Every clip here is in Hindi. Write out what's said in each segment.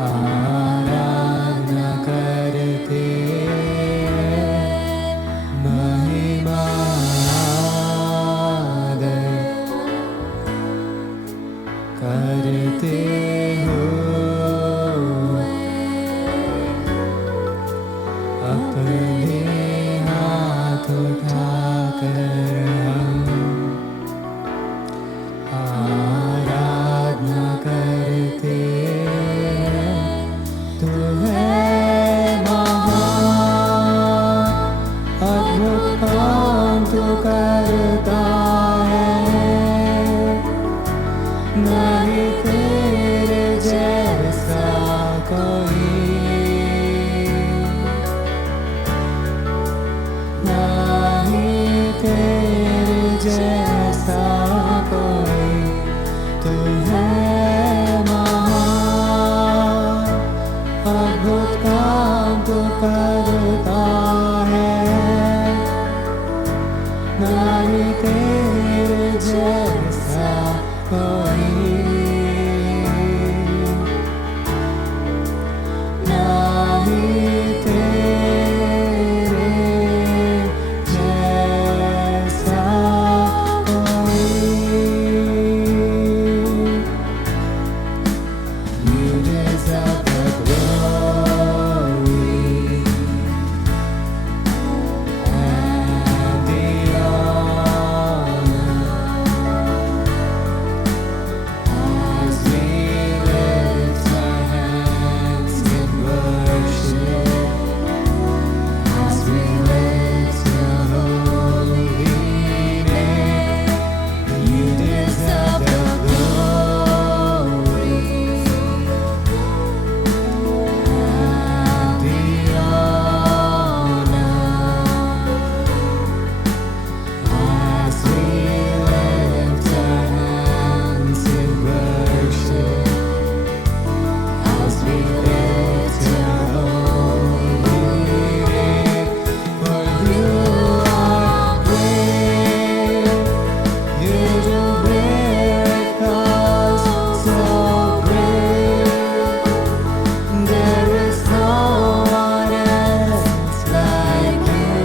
आराधना करते महिमा करते हो अपने हाथ उठाकर हम आराधना करते तू है महान अद्भुत काम तू करता है नहीं तेरे जैसा कोई नहीं तेरे जैसा कोई तू है महान अद्भुत काम तू करता है नहीं तेरे जैसा कोई नहीं तेरे जैसा कोई You deserve the glory and the honor as we lift our hands in worship, as we lift your holy name. You deserve the glory and the honor as we lift our hands in worship, as we lift your holy name. For you are great, you do miracles so great. There is no one else like you.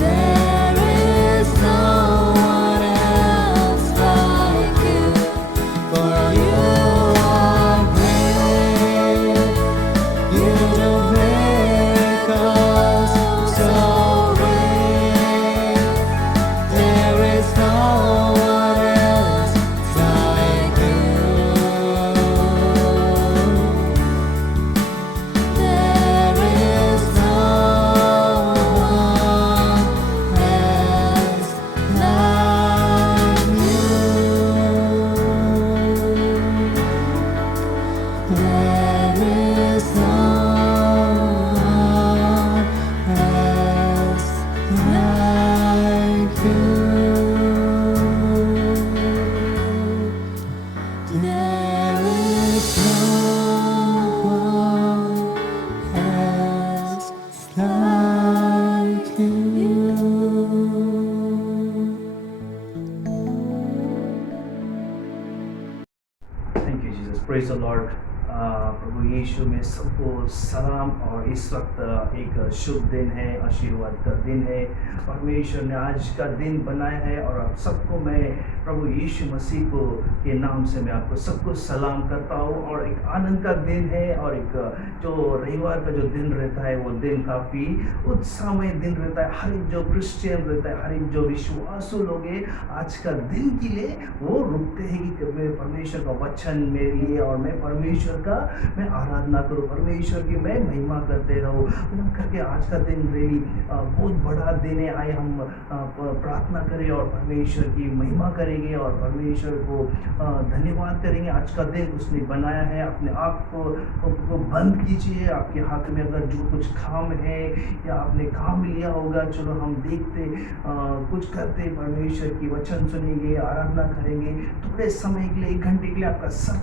There is no one else like you. For you are great, you do miracles so great. There is no one else like you. There is no one else like you. There is no one else like you. There is no one else like you. Thank you Jesus, praise the Lord. प्रभु यीशु में सबको सलाम। और इस वक्त एक शुभ दिन है, आशीर्वाद का दिन है। परमेश्वर ने आज का दिन बनाया है और आप सबको मैं प्रभु यीशु मसीह को के नाम से मैं आपको सबको सलाम करता हूँ। और एक आनंद का दिन है और एक जो रविवार का जो दिन रहता है वो दिन काफ़ी उत्साहमय दिन रहता है। हर एक जो क्रिश्चियन रहता है, हर एक जो विश्वासु लोग हैं, आज का दिन के लिए वो रुकते हैं कि मैं परमेश्वर का वचन मेरे लिए और मैं परमेश्वर का मैं आराधना करूँ, परमेश्वर की मैं महिमा करते रहूँ करके। आज का दिन रियली बहुत बड़ा दिन है। आए हम प्रार्थना करें और परमेश्वर की महिमा करेंगे और परमेश्वर को धन्यवाद करेंगे। आज का दिन उसने बनाया है। अपने आप को बंद कीजिए। आपके हाथ में अगर जो कुछ काम है या आपने काम लिया होगा, चलो हम देखते कुछ करते, परमेश्वर की वचन सुनेंगे, आराधना करेंगे। थोड़े समय के लिए, 1 घंटे के लिए आपका सब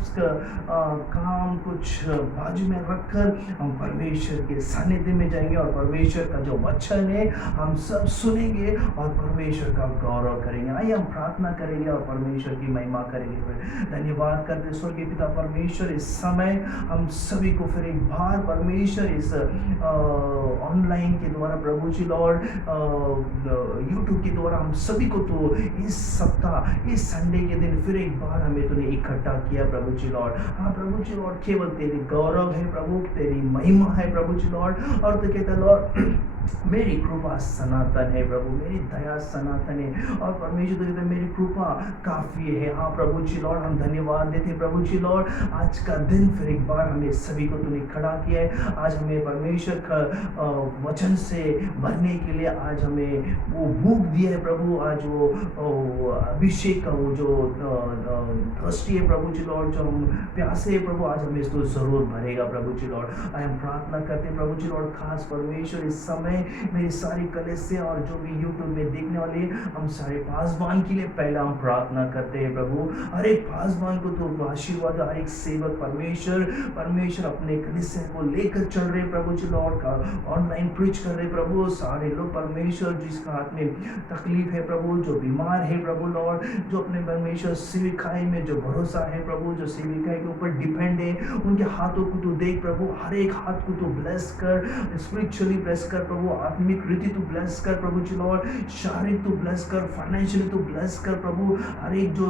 काम काम कुछ बाजू में रखकर हम परमेश्वर के सानिध्य में जाएंगे और परमेश्वर का जो वचन है हम सब सुनेंगे और परमेश्वर का गौरव करेंगे। आइए हम प्रार्थना करेंगे और परमेश्वर की महिमा करेंगे। धन्यवाद करते स्वर्गीय पिता परमेश्वर, इस समय हम सभी को फिर एक बार परमेश्वर इस ऑनलाइन के द्वारा प्रभु जी लॉर्ड यूट्यूब के द्वारा हम सभी को तो इस सप्ताह इस संडे के दिन फिर एक बार हमें तूने इकट्ठा किया प्रभु जी लॉर्ड। हाँ प्रभु जी लॉर्ड, केवल तेरी गौरव है प्रभु, तेरी महिमा है प्रभु जी लॉर्ड। और तो कहता लॉर्ड मेरी कृपा सनातन है प्रभु, मेरी दया सनातन है और परमेश्वर तो कहते मेरी कृपा काफी है। हाँ प्रभु जी लॉर्ड, हम धन्यवाद देते प्रभु जी लॉर्ड, आज का दिन फिर एक बार हमें सभी को तूने खड़ा किया है। आज हमें परमेश्वर का वचन से भरने के लिए आज हमें वो भूख दिया है प्रभु, आज वो अभिषेक का वो जो थर्स्टी है प्रभु जी लॉर्ड, जो हम प्यासे है प्रभु, आज हमें इसको जरूर भरेगा प्रभु जी लॉर्ड। आज हम प्रार्थना करते हैं प्रभु जी लॉर्ड, खास परमेश्वर इस समय मेरी सारी कलीसिया और जो भी यूट्यूब में देखने वाले हम सारे पासवान के लिए पहला हम प्रार्थना करते हैं प्रभु। हर एक पासवान को तो आशीर्वाद, हर एक सेवक परमेश्वर अपने कलीसिया को लेकर चल रहे प्रभु जी लॉर्ड का ऑनलाइन प्रीच कर रहे प्रभु। सारे लोग परमेश्वर जिसका हाथ में तकलीफ है प्रभु, जो बीमार है प्रभु लॉर्ड, जो अपने परमेश्वर सेविकाई में जो भरोसा है प्रभु, जो सेविकाई के ऊपर डिपेंड है, उनके हाथों को तो देख प्रभु, हर एक हाथ को तो ब्लेस कर, स्पिरिचुअली ब्लेस कर प्रभु, आत्मिक रीति तो ब्लेस कर प्रभु जी लॉर्ड, शारीरिक तो ब्लेस कर, फाइनेंशियली तो ब्लेस कर प्रभु। हर एक जो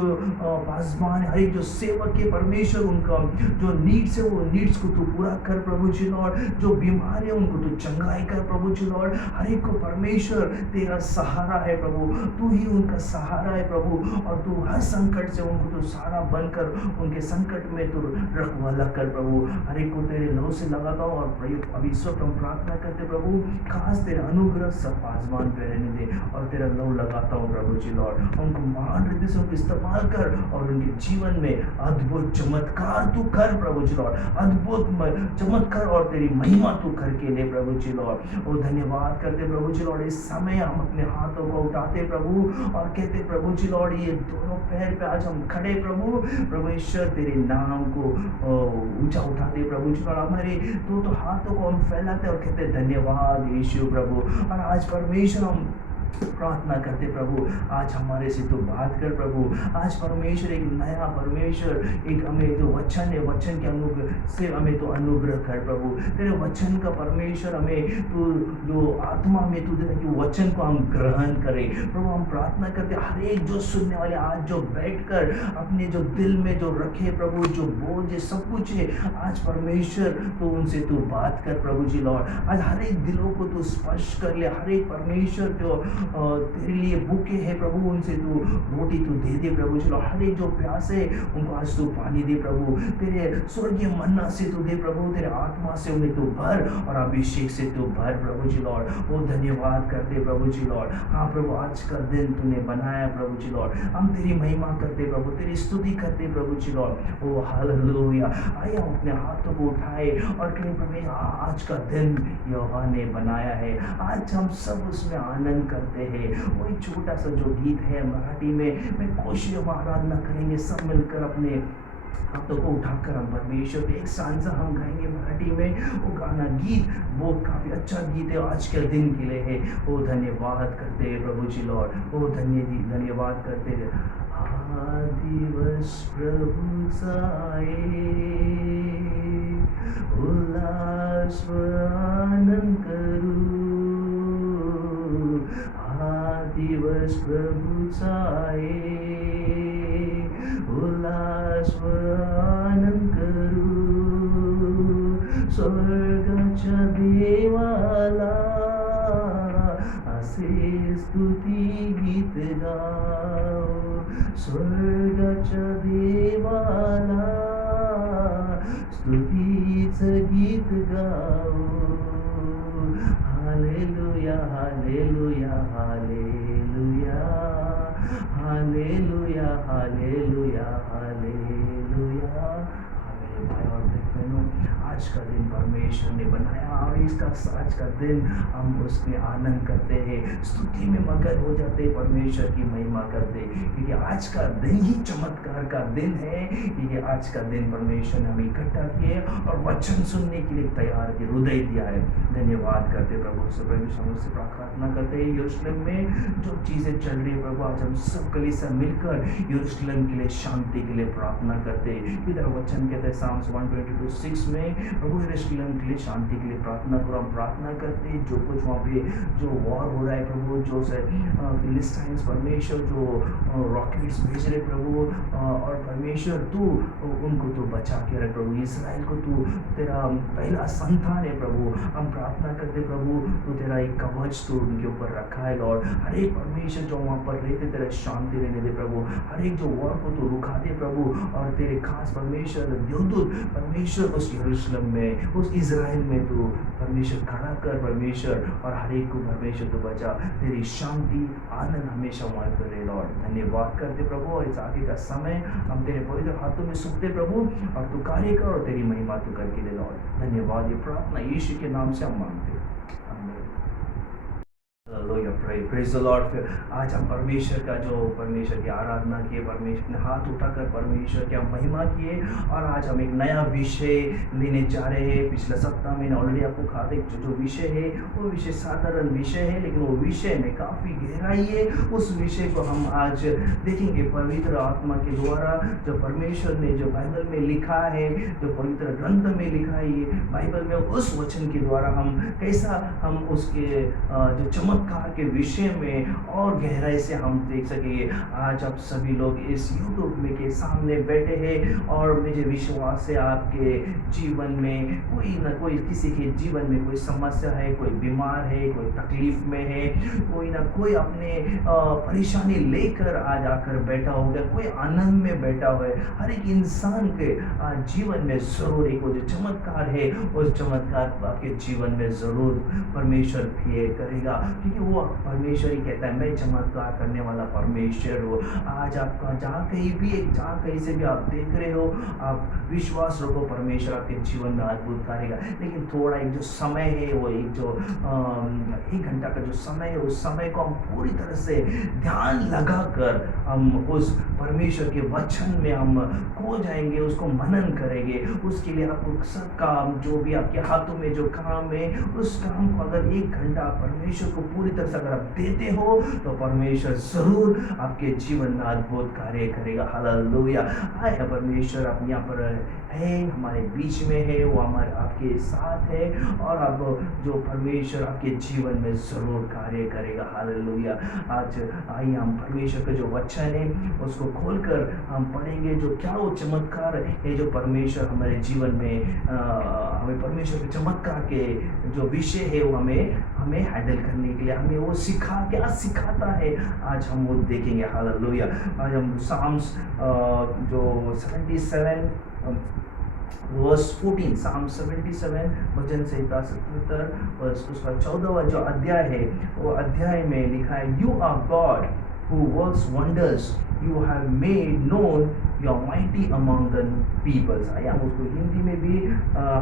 पासवान है, हर एक जो सेवक है परमेश्वर, उनका जो नीड्स है वो नीड्स को तो पूरा कर प्रभु जी लॉर्ड, जो बीमार है उनको तो चंगाई कर प्रभु जी लॉर्ड। हर एक को परमेश्वर तेरा सहारा है प्रभु, तू ही उनका सहारा है प्रभु, और तू हर संकट से उनको तो सहारा बनकर उनके संकट में तो रखवाला कर प्रभु। हर एक को तेरे लहू से लगाता हूँ और अभी इस वक्त हम प्रार्थना करते प्रभु, खास तेरा अनुग्रह सब पासवान पे रहने दे और तेरा लहू लगाता हूँ प्रभु जी लॉर्ड। उनको महान रीति से उनको इस्तेमाल कर और उनके जीवन में अद्भुत चमत्कार तू कर प्रभु जी लॉर्ड, अद्भुत चमत्कार और तेरी महिमा तू करके ले प्रभु जी लॉर्ड। और धन्यवाद करते प्रभु जी लॉर्ड, इस समय हम अपने हाथों को उठाते प्रभु और कहते प्रभु जी लॉर्ड, ये दोनों पैर पे आज हम खड़े प्रभु, परमेश्वर तेरे नाम को ऊंचा उठाते प्रभु जी लॉर्ड। हमारे तो हाथों को हम फैलाते और कहते धन्यवाद यीशु प्रभु। और आज परमेश्वर हम प्रार्थना करते प्रभु, आज हमारे से तो बात कर प्रभु। आज परमेश्वर एक नया परमेश्वर एक हमें जो वचन है, वचन के अनुग्रह से हमें तो अनुग्रह कर प्रभु। तेरे वचन का परमेश्वर हमें तो जो आत्मा में तू दे कि वचन को हम ग्रहण करें प्रभु। हम प्रार्थना करते हर एक जो सुनने वाले आज जो बैठकर अपने जो दिल में जो रखे प्रभु, जो बोझ है सब कुछ है, आज परमेश्वर तो उनसे तू बात कर प्रभु जी लॉर्ड। आज हर एक दिलों को तू स्पर्श कर ले, हर एक परमेश्वर जो तेरे लिए भूखे है प्रभु, उनसे तू रोटी तू दे दे प्रभु जी लॉर्ड। हर एक जो प्यास है उनको आज तू पानी दे प्रभु, तेरे स्वर्गीय मन्ना से तू दे प्रभु, तेरे आत्मा से उन्हें तू भर और अभिषेक से तू भर प्रभु जी लॉर्ड। वो धन्यवाद करते प्रभु जी लॉर्ड। हाँ प्रभु, आज का दिन तूने बनाया प्रभु जी लॉर्ड, हम तेरी महिमा करते प्रभु, तेरी स्तुति करते प्रभु जी लॉर्ड। ओ हालेलुया। आइए हम अपने हाथों को उठाए और कहें प्रभु आज का दिन यहोवा ने बनाया है, आज हम सब उसमें आनंद करते हैं। वही छोटा सा जो गीत है मराठी में, मैं कोशिश हम आराधना करेंगे सब मिलकर अपने हाथों को उठाकर हम परमेश्वर पे एक सांझा हम गाएंगे मराठी में। वो गाना गीत वो काफ़ी अच्छा गीत है, आज के दिन के लिए है। वो धन्यवाद करते हैं प्रभु जी लॉर्ड, वो धन्यवाद करते हैं। हा दिवस प्रभूचा आहे, उल्हास आनंद करू, दिवस प्रभूचा आहे, उल्हास आनंद करू, स्वर्गाच्या देवाला असे स्तुती गीत गाओ, स्वर्गाच्या देवाला स्तुतीच गीत गाओ। Hallelujah hallelujah hallelujah hallelujah hallelujah hallelujah. मेरे भाई और बहनों, आज का दिन परमेश्वर ने बनाया और इसका आज का दिन हम उसमें आनंद करते हैं, स्तुति में मगन हो जाते हैं, परमेश्वर की महिमा करते हैं, क्योंकि आज का दिन ही चमत्कार का दिन है। क्योंकि आज का दिन परमेश्वर ने हमें इकट्ठा किए और वचन सुनने के लिए तैयार किए, हृदय दिया है। धन्यवाद करते प्रभु से, परमेश्वर से प्रार्थना करते हैं यरूशलेम में जो चीज़ें चल रही है प्रभु, आज हम सब कलीसिया मिलकर यरूशलेम के लिए शांति के लिए प्रार्थना करते हैं। इधर वचन कहते हैं Psalms 122:6 में, प्रभु यरूशलेम के लिए शांति के लिए प्रार्थना करो। हम प्रार्थना करते हैं जो कुछ वहाँ पे जो वॉर हो रहा है प्रभु, जो फिलिस्टाइंस परमेश्वर जो रॉकेट्स भेज रहे प्रभु, और परमेश्वर तू उनको तो बचा के रख प्रभु, इसराइल को तू तेरा पहला संतान है प्रभु। हम प्रार्थना करते प्रभु, तो तेरा एक कवच तो उनके ऊपर रखा है लॉर्ड। हर एक परमेश्वर जो वहाँ पर रहते तेरा शांति रहने दे प्रभु, हर एक जो वॉर को तो रुका दे प्रभु, और तेरे खास परमेश्वर देवदूत परमेश्वर उस यरूशलेम में, उस इजराइल में तू परमेश्वर खड़ा कर परमेश्वर, और हर एक को परमेश्वर तू बचा। तेरी शांति आनंद हमेशा वहाँ पर रहे लॉर्ड। धन्यवाद करते प्रभु, और इस आगे का समय हम तेरे पवित्र हाथों में सूखते प्रभु, और तू कार्य कर और तेरी महिमा तू करके दे लॉर्ड। धन्यवाद, ये प्रार्थना यीशु के नाम से हम मांगते हैं, आमीन। Hallelujah, praise the Lord. फिर आज हम परमेश्वर का जो परमेश्वर की आराधना किए, परमेश्वर ने हाथ उठाकर परमेश्वर की हम महिमा किए, और आज हम एक नया विषय लेने जा रहे हैं। पिछले सप्ताह मैंने ऑलरेडी आपको कहा था जो विषय है वो विषय साधारण विषय है, लेकिन वो विषय में काफ़ी गहराई है। उस विषय को हम आज देखेंगे पवित्र आत्मा के द्वारा, जो परमेश्वर ने जो बाइबल में लिखा है, जो पवित्र ग्रंथ में लिखा है, ये बाइबल में उस वचन के द्वारा हम कैसा हम उसके जो चमत्कार के विषय में और गहराई से हम देख सकेंगे। आज आप सभी लोग इस यूट्यूब में के सामने बैठे हैं, और मुझे विश्वास है आपके जीवन में कोई ना कोई, किसी के जीवन में कोई समस्या है, कोई बीमार है, कोई तकलीफ में है, कोई ना कोई अपने परेशानी लेकर आज आकर बैठा होगा, कोई आनंद में बैठा हुआ है। हर एक इंसान के जीवन में जरूर एक वो जो चमत्कार है, उस चमत्कार आपके जीवन में जरूर परमेश्वर किए करेगा, क्योंकि वो परमेश्वर ही कहता है मैं चमत्कार करने वाला परमेश्वर हूँ। आज आपका जहाँ कहीं से भी आप देख रहे हो, आप विश्वास रखो परमेश्वर आपके जीवन में अद्भुत करेगा। लेकिन थोड़ा एक जो समय है, वो एक जो 1 घंटा का जो समय है, उस समय को हम पूरी तरह से ध्यान लगाकर हम उस परमेश्वर के वचन में हम खो जाएंगे, उसको मनन करेंगे। उसके लिए आपको सब काम जो भी आपके हाथों में जो काम है, उस काम को अगर 1 घंटा परमेश्वर को पूरी तरह से अगर आप देते हो, तो परमेश्वर जरूर आपके जीवन में अद्भुत कार्य करेगा। हालेलुया। आए परमेश्वर आप यहाँ पर है, हमारे बीच में है, वो हमारे आपके साथ है, और अब जो परमेश्वर आपके जीवन में जरूर कार्य करेगा। हालेलुया। आज आइए हम परमेश्वर का जो वचन है उसको खोलकर हम पढ़ेंगे, जो क्या वो चमत्कार है जो परमेश्वर हमारे जीवन में हमें परमेश्वर के चमत्कार के जो विषय है वो हमें हैंडल करने के लिए हमें वो क्या सिखाता है, आज हम वो देखेंगे। हालेलुया। आज हम साम्स जो 77 वर्स 14, साम 77 भजन संहिता 77 उसका 14वां जो अध्याय है, वो अध्याय में लिखा है, you are God who works wonders, you have made known your mighty among the peoples। आइए हम उसको हिंदी में भी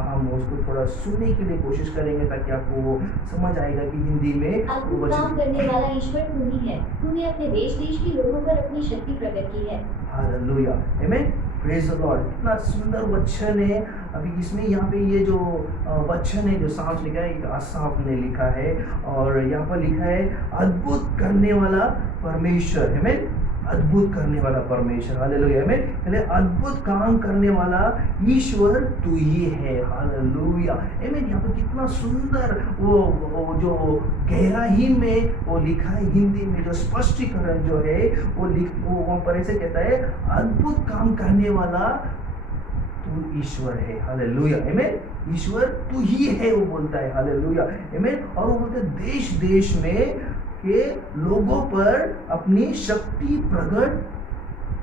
हम उसको थोड़ा सुनने के लिए कोशिश करेंगे, ताकि आपको वो समझ आएगा कि हिंदी में अद्भुत काम करने वाला ईश्वर तू ही है। तूने अपने देश के लोगों पर अपनी शक्ति प्रकट की है। Hallelujah, amen, praise the Lord. कितना सुंदर वचन है। अभी इसमें यहाँ पे ये जो वचन है जो साफ लिखा है, एक आसाफ ने लिखा है, और यहाँ पर लिखा है अद्भुत करने वाला परमेश्वर, आमेन, अद्भुत करने वाला परमेश्वर। हालेलुया, आमेन। पहले अद्भुत काम करने वाला ईश्वर तू ही है। हालेलुया, आमेन। यहाँ पर कितना सुंदर वो जो गहराई में वो लिखा है, हिंदी में जो स्पष्टीकरण जो है वो वहाँ पर ऐसे कहता है, अद्भुत काम करने वाला तू ईश्वर है। हालेलुया, आमेन। ईश्वर तू ही है, वो बोलता है। हालेलुया, आमेन। और वो बोलते देश देश में के लोगों पर अपनी शक्ति प्रकट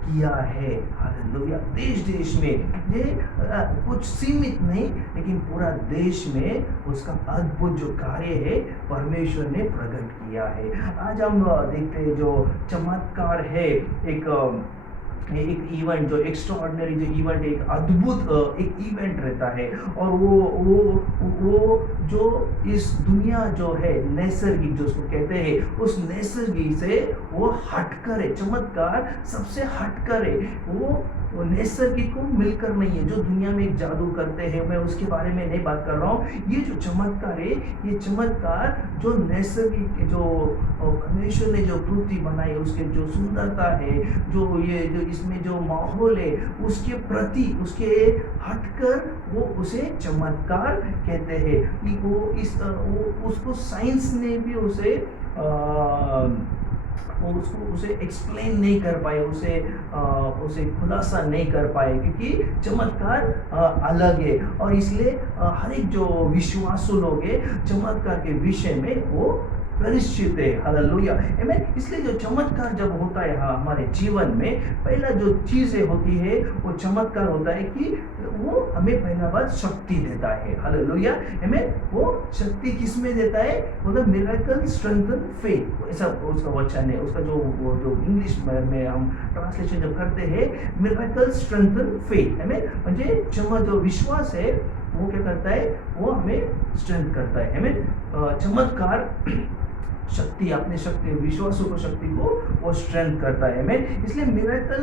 किया है। हालेलुया, देश देश में, ये कुछ सीमित नहीं, लेकिन पूरा देश में उसका अद्भुत जो कार्य है परमेश्वर ने प्रकट किया है। आज हम देखते हैं जो चमत्कार है, एक एक इवेंट जो एक्स्ट्राऑर्डिनरी जो इवेंट एक अद्भुत एक इवेंट रहता है और वो जो इस दुनिया जो है नैसर्गिक जो उसको कहते हैं उस नैसर्गिक से वो हटकर है, चमत्कार सबसे हटकर है, वो नैसर्गिक को मिलकर नहीं है। जो दुनिया में एक जादू करते हैं, मैं उसके बारे में नहीं बात कर रहा हूँ। ये जो चमत्कार है, ये चमत्कार जो नैसर्गिक जो परमेश्वर ने जो पृथ्वी बनाई उसके जो सुंदरता है, जो ये जो इसमें जो माहौल है उसके प्रति उसके हटकर वो उसे चमत्कार कहते हैं। वो उसको साइंस ने भी उसे उसे एक्सप्लेन नहीं कर पाए, उसे खुलासा नहीं कर पाए, क्योंकि चमत्कार अलग है और इसलिए हर एक जो विश्वासु लोग है चमत्कार के विषय में वो परिचित है। हालेलुया, आमीन। इसलिए जो चमत्कार जब होता है हमारे जीवन में, पहला जो चीजें होती है वो चमत्कार होता है कि वो हमें पहला बात शक्ति देता है। हालेलुया, आमीन। वो शक्ति किस में देता है? मतलब मिरेकल स्ट्रेंथन फेथ, ऐसा उसका वचन है। उसका जो इंग्लिश में हम ट्रांसलेशन जब करते हैं, मिरेकल स्ट्रेंथन फेथ, आमीन। म्हणजे जो विश्वास है वो क्या करता है? वो हमें स्ट्रेंथ करता है, आमीन। चमत्कार शक्ति, अपने शक्ति विश्वासों को शक्ति को वो स्ट्रेंथ करता है, आमीन। इसलिए मिरेकल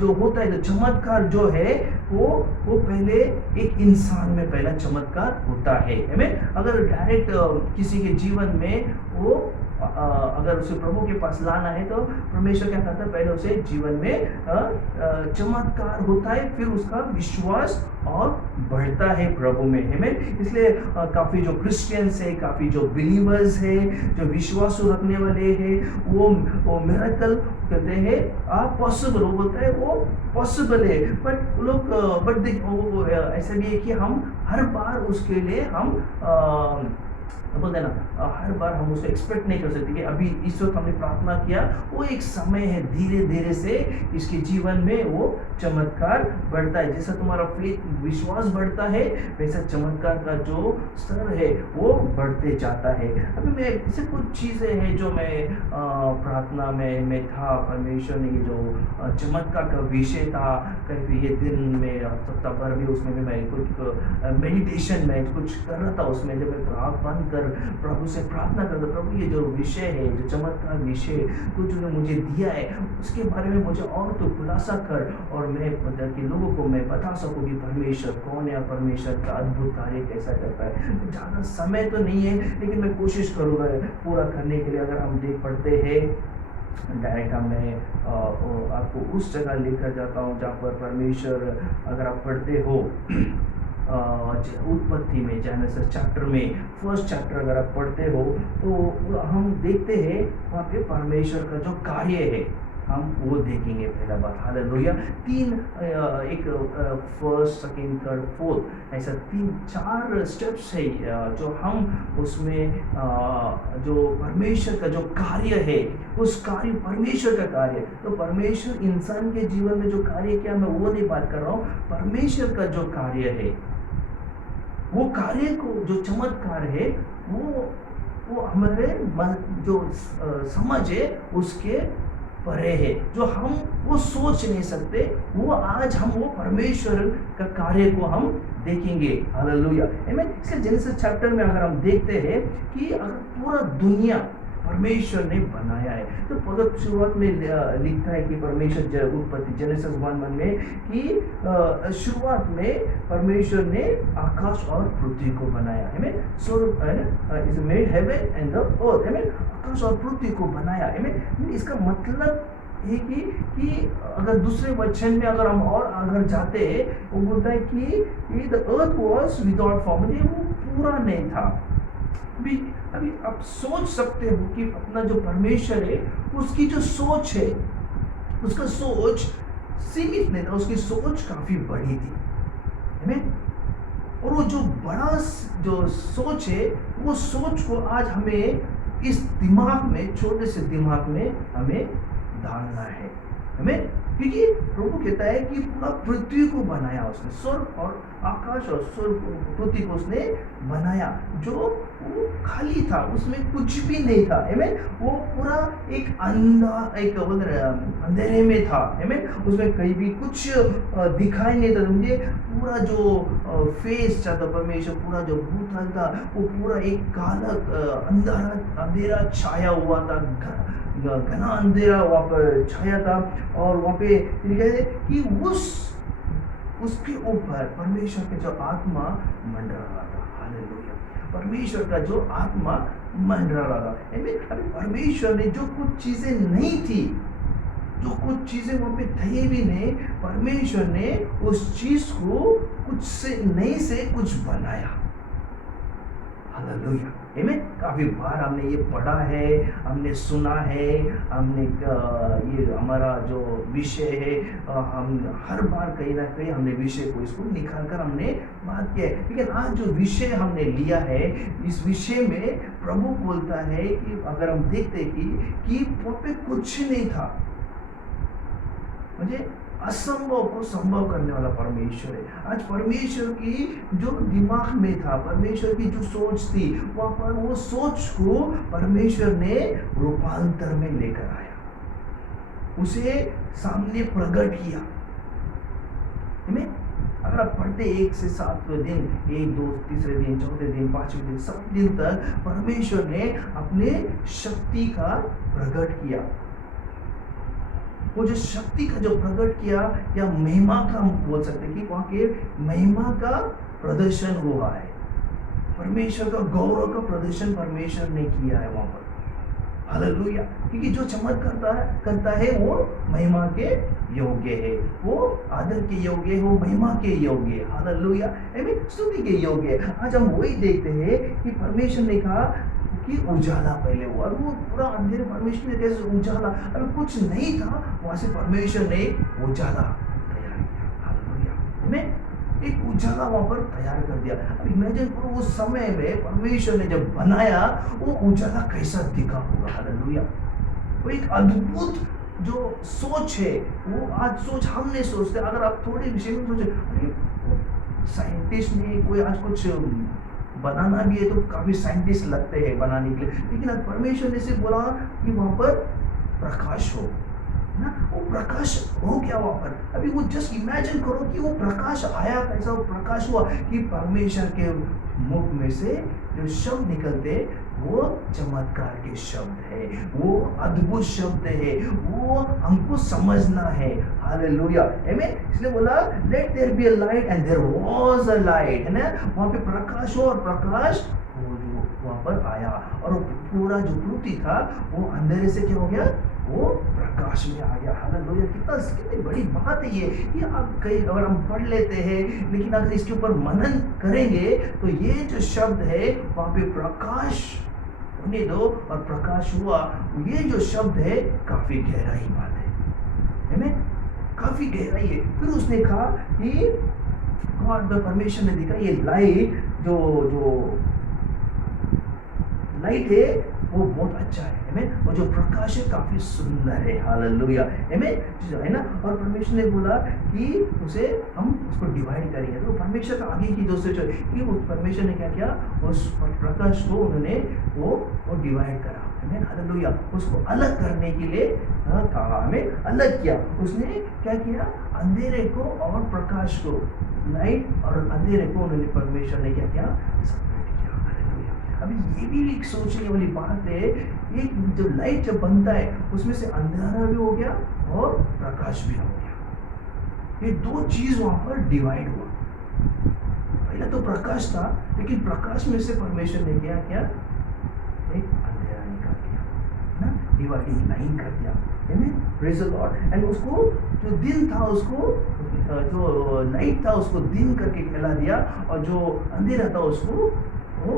जो होता है, जो चमत्कार जो है वो पहले एक इंसान में पहला चमत्कार होता है, आमीन। अगर डायरेक्ट किसी के जीवन में वो अगर उसे प्रभु के पास लाना है तो परमेश्वर क्या करता है? पहले उसे जीवन में चमत्कार होता है, फिर उसका विश्वास और बढ़ता है प्रभु में, आमीन। इसलिए काफ़ी जो क्रिश्चियंस है, काफ़ी जो बिलीवर्स है, जो विश्वास रखने वाले हैं, वो मिरेकल कहते हैं पॉसिबल, वो बोलता है वो पॉसिबल है, बट लोग ऐसा भी है कि हम हर बार उसके लिए हम बोलते हैं ना, हर बार हम उसको एक्सपेक्ट नहीं कर सकते कि अभी इस वक्त हमने प्रार्थना किया, वो एक समय है, धीरे धीरे से इसके जीवन में वो चमत्कार बढ़ता है। जैसा तुम्हारा फेथ विश्वास बढ़ता है वैसा चमत्कार का जो स्तर है वो बढ़ते जाता है। अभी मैं ऐसे कुछ चीज़ें हैं जो मैं प्रार्थना में था, परमेश्वर ने ये जो चमत्कार का विषय था, कहीं ये दिन में सप्ताह भर में उसमें भी मैं कुछ मेडिटेशन में कुछ कर रहा था, उसमें जब मैं आँख बंद कर प्रभु से प्रार्थना करता, प्रभु ये जो विषय है, जो चमत्कार विषय तो जो मुझे दिया है उसके बारे में मुझे और तो खुलासा कर, और मैं कि लोगों को मैं बता सकूं कि परमेश्वर कौन है और परमेश्वर का अद्भुत कार्य कैसा करता है। ज़्यादा समय तो नहीं है लेकिन मैं कोशिश करूँगा पूरा करने के लिए। अगर हम देख पढ़ते हैं डायरेक्ट, मैं आपको उस जगह लेकर जाता हूँ जहाँ पर परमेश्वर, अगर आप पढ़ते हो उत्पत्ति में, जेनेसिस चैप्टर में, फर्स्ट चैप्टर अगर आप पढ़ते हो तो हम देखते हैं वहाँ पे परमेश्वर का जो कार्य है हम वो देखेंगे पहला बार। हालेलुया। एक फर्स्ट, सेकंड, थर्ड, फोर्थ, ऐसा 3-4 स्टेप्स है जो हम उसमें जो परमेश्वर का जो कार्य है, उस कार्य परमेश्वर का कार्य, तो परमेश्वर इंसान के जीवन में जो कार्य किया, मैं वो नहीं बात कर रहा हूँ। परमेश्वर का जो कार्य है, वो कार्य को जो चमत्कार है वो हमारे जो समझ है उसके परे है, जो हम वो सोच नहीं सकते, वो आज हम वो परमेश्वर का कार्य को हम देखेंगे। हालेलुया, आमीन। इसलिए जेनेसिस चैप्टर में अगर हम देखते हैं कि अगर पूरा दुनिया परमेश्वर ने बनाया है, तो बहुत शुरुआत में लिखता है कि परमेश्वर उत्पत्ति जेनेसिस 1:1 में कि शुरुआत में परमेश्वर ने आकाश और पृथ्वी को बनाया, आमीन। So is made heaven and the earth, आमीन। आकाश और पृथ्वी को बनाया, आमीन। इसका मतलब है कि अगर दूसरे वचन में अगर हम और अगर जाते हैं, वो बोलता है कि the earth was without form, वो पूरा नहीं था। अभी आप सोच सकते हो कि अपना जो परमेश्वर है उसकी जो सोच है, उसका सोच सीमित नहीं था, उसकी सोच काफी बड़ी थी, आमीन। और वो जो बड़ा जो सोच है, वो सोच को आज हमें इस दिमाग में, छोटे से दिमाग में हमें डालना है, हमें, क्योंकि प्रभु कहता है कि पूरा पृथ्वी को बनाया उसने, स्वर्ग और आकाश और स्वर्ग पृथ्वी को उसने बनाया, जो वो खाली था, उसमें कुछ भी नहीं था। हमें वो पूरा एक अंधेरे में था। हमें उसमें कहीं भी कुछ दिखाई नहीं था। मुझे पूरा जो फेस था परमेश्वर, पूरा जो भूतल था वो पूरा एक काला अंधेरा छाया हुआ था, घना अंधेरा वहाँ पर छाया था। और वहाँ पे कहते कि उसके ऊपर परमेश्वर का जो आत्मा मंडरा रहा था। हालेलुया, परमेश्वर का जो आत्मा मंडरा रहा था। अभी परमेश्वर ने जो कुछ चीजें नहीं थी, जो कुछ चीजें वहाँ पे थी भी नहीं, परमेश्वर ने उस चीज को कुछ से नहीं से कुछ बनाया। हालेलुया, आमीन। काफी बार हमने ये पढ़ा है, हमने सुना है, हमने ये हमारा जो विषय है, हम हर बार कहीं ना कहीं हमने विषय को इसको निकाल कर हमने बात किया है। लेकिन आज जो विषय हमने लिया है, इस विषय में प्रभु बोलता है कि अगर हम देखते कि वहाँ पे कुछ नहीं था, मुझे असंभव को संभव करने वाला परमेश्वर है। आज परमेश्वर की जो दिमाग में था, परमेश्वर की जो सोच थी, वहां पर वो सोच को परमेश्वर ने रूपांतर में लेकर आया, उसे सामने प्रकट किया। अगर आप पढ़ते 1 से 7वें दिन, 1, 2, तीसरे दिन, चौथे दिन, 5वें दिन, 7 दिन तक परमेश्वर ने अपने शक्ति का प्रकट किया। वो जो शक्ति का जो प्रकट किया, या महिमा का हम बोल सकते हैं कि वहां के महिमा का प्रदर्शन हुआ है, परमेश्वर का गौरव का प्रदर्शन परमेश्वर ने किया है वहां पर। हालेलुया, क्योंकि जो चमत्कार करता है वो महिमा के योग्य है, वो आदर के योग्य है, वो महिमा के योग्य है। हालेलुया, आमीन, स्तुति के योग्य है। आज हम वही देखते हैं कि परमेश्वर ने कहा कि उजाला पहले हुआ, वो पूरा अंधेरे परमेश्वर ने कैसे उजाला, अभी कुछ नहीं था, वहां से परमेश्वर ने उजाला तैयार किया। हालेलुया, आमीन, एक उजाला वहां पर तैयार कर दिया। अब इमेजिन करो उस समय में परमेश्वर ने जब बनाया, वो उजाला कैसा दिखा होगा। हालेलुया, वो एक अद्भुत जो सोच है, वो आज सोच हम नहीं सोचते। अगर आप थोड़े विषय में सोचे, अरे साइंटिस्ट ने कोई आज कुछ बनाना भी है तो काफी साइंटिस्ट लगते हैं बनाने के लिए, लेकिन अब परमेश्वर ने सिर्फ बोला कि वहां पर प्रकाश हो ना, वो प्रकाश हो गया वहां पर। अभी वो जस्ट इमेजिन करो कि वो प्रकाश आया, कैसा वो प्रकाश हुआ कि परमेश्वर के मुख में से जो शब्द निकलते वो चमत्कार के शब्द है, वो अद्भुत शब्द है, वो हमको समझना है। हालेलुया, आमीन। इसलिए बोला let there be a light and there was a light, है ना, वहां पे प्रकाश हो, और प्रकाश वो जो वहां पर आया, और पूरा जो पृथ्वी था वो अंधेरे से क्या हो गया, वो प्रकाश में आ गया। हालेलुया, कितनी बड़ी बात है ये आप कई अगर हम पढ़ लेते हैं, लेकिन अगर इसके ऊपर मनन करेंगे तो ये जो शब्द है वहां पे प्रकाश होने दो, और प्रकाश हुआ, ये जो शब्द है काफी गहराई बात है, हमें काफी गहराई है। फिर उसने कहा कि गॉड परमेश्वर ने देखा ये लाइट जो लाइट है वो बहुत अच्छा है, और जो प्रकाश है काफी सुंदर है। हालेलुया, है ना। और परमेश्वर ने बोला कि उसे हम उसको डिवाइड करेंगे। तो परमेश्वर का आगे की दोस्तों कि उस परमेश्वर ने क्या किया, उस प्रकाश को उन्होंने वो डिवाइड करा, हालेलुया, उसको अलग करने के लिए कहा, हमें अलग किया। उसने क्या किया, अंधेरे को और प्रकाश को, लाइट और अंधेरे को उन्होंने परमेश्वर ने क्या किया, अभी ये भी एक सोचने वाली बात है। एक जो लाइट जब बनता है उसमें से अंधेरा भी हो गया और प्रकाश भी हो गया, ये दो चीज वहां पर डिवाइड हुआ। पहले तो प्रकाश था, लेकिन प्रकाश में से परमेश्वर ने क्या किया, एक अंधेरा निकाल दिया ना, डिवाइडिंग लाइन कर दिया, प्रेज़ द लॉर्ड। एंड उसको जो दिन था, उसको जो लाइट था उसको दिन करके कहला दिया, और जो अंधेरा था उसको वो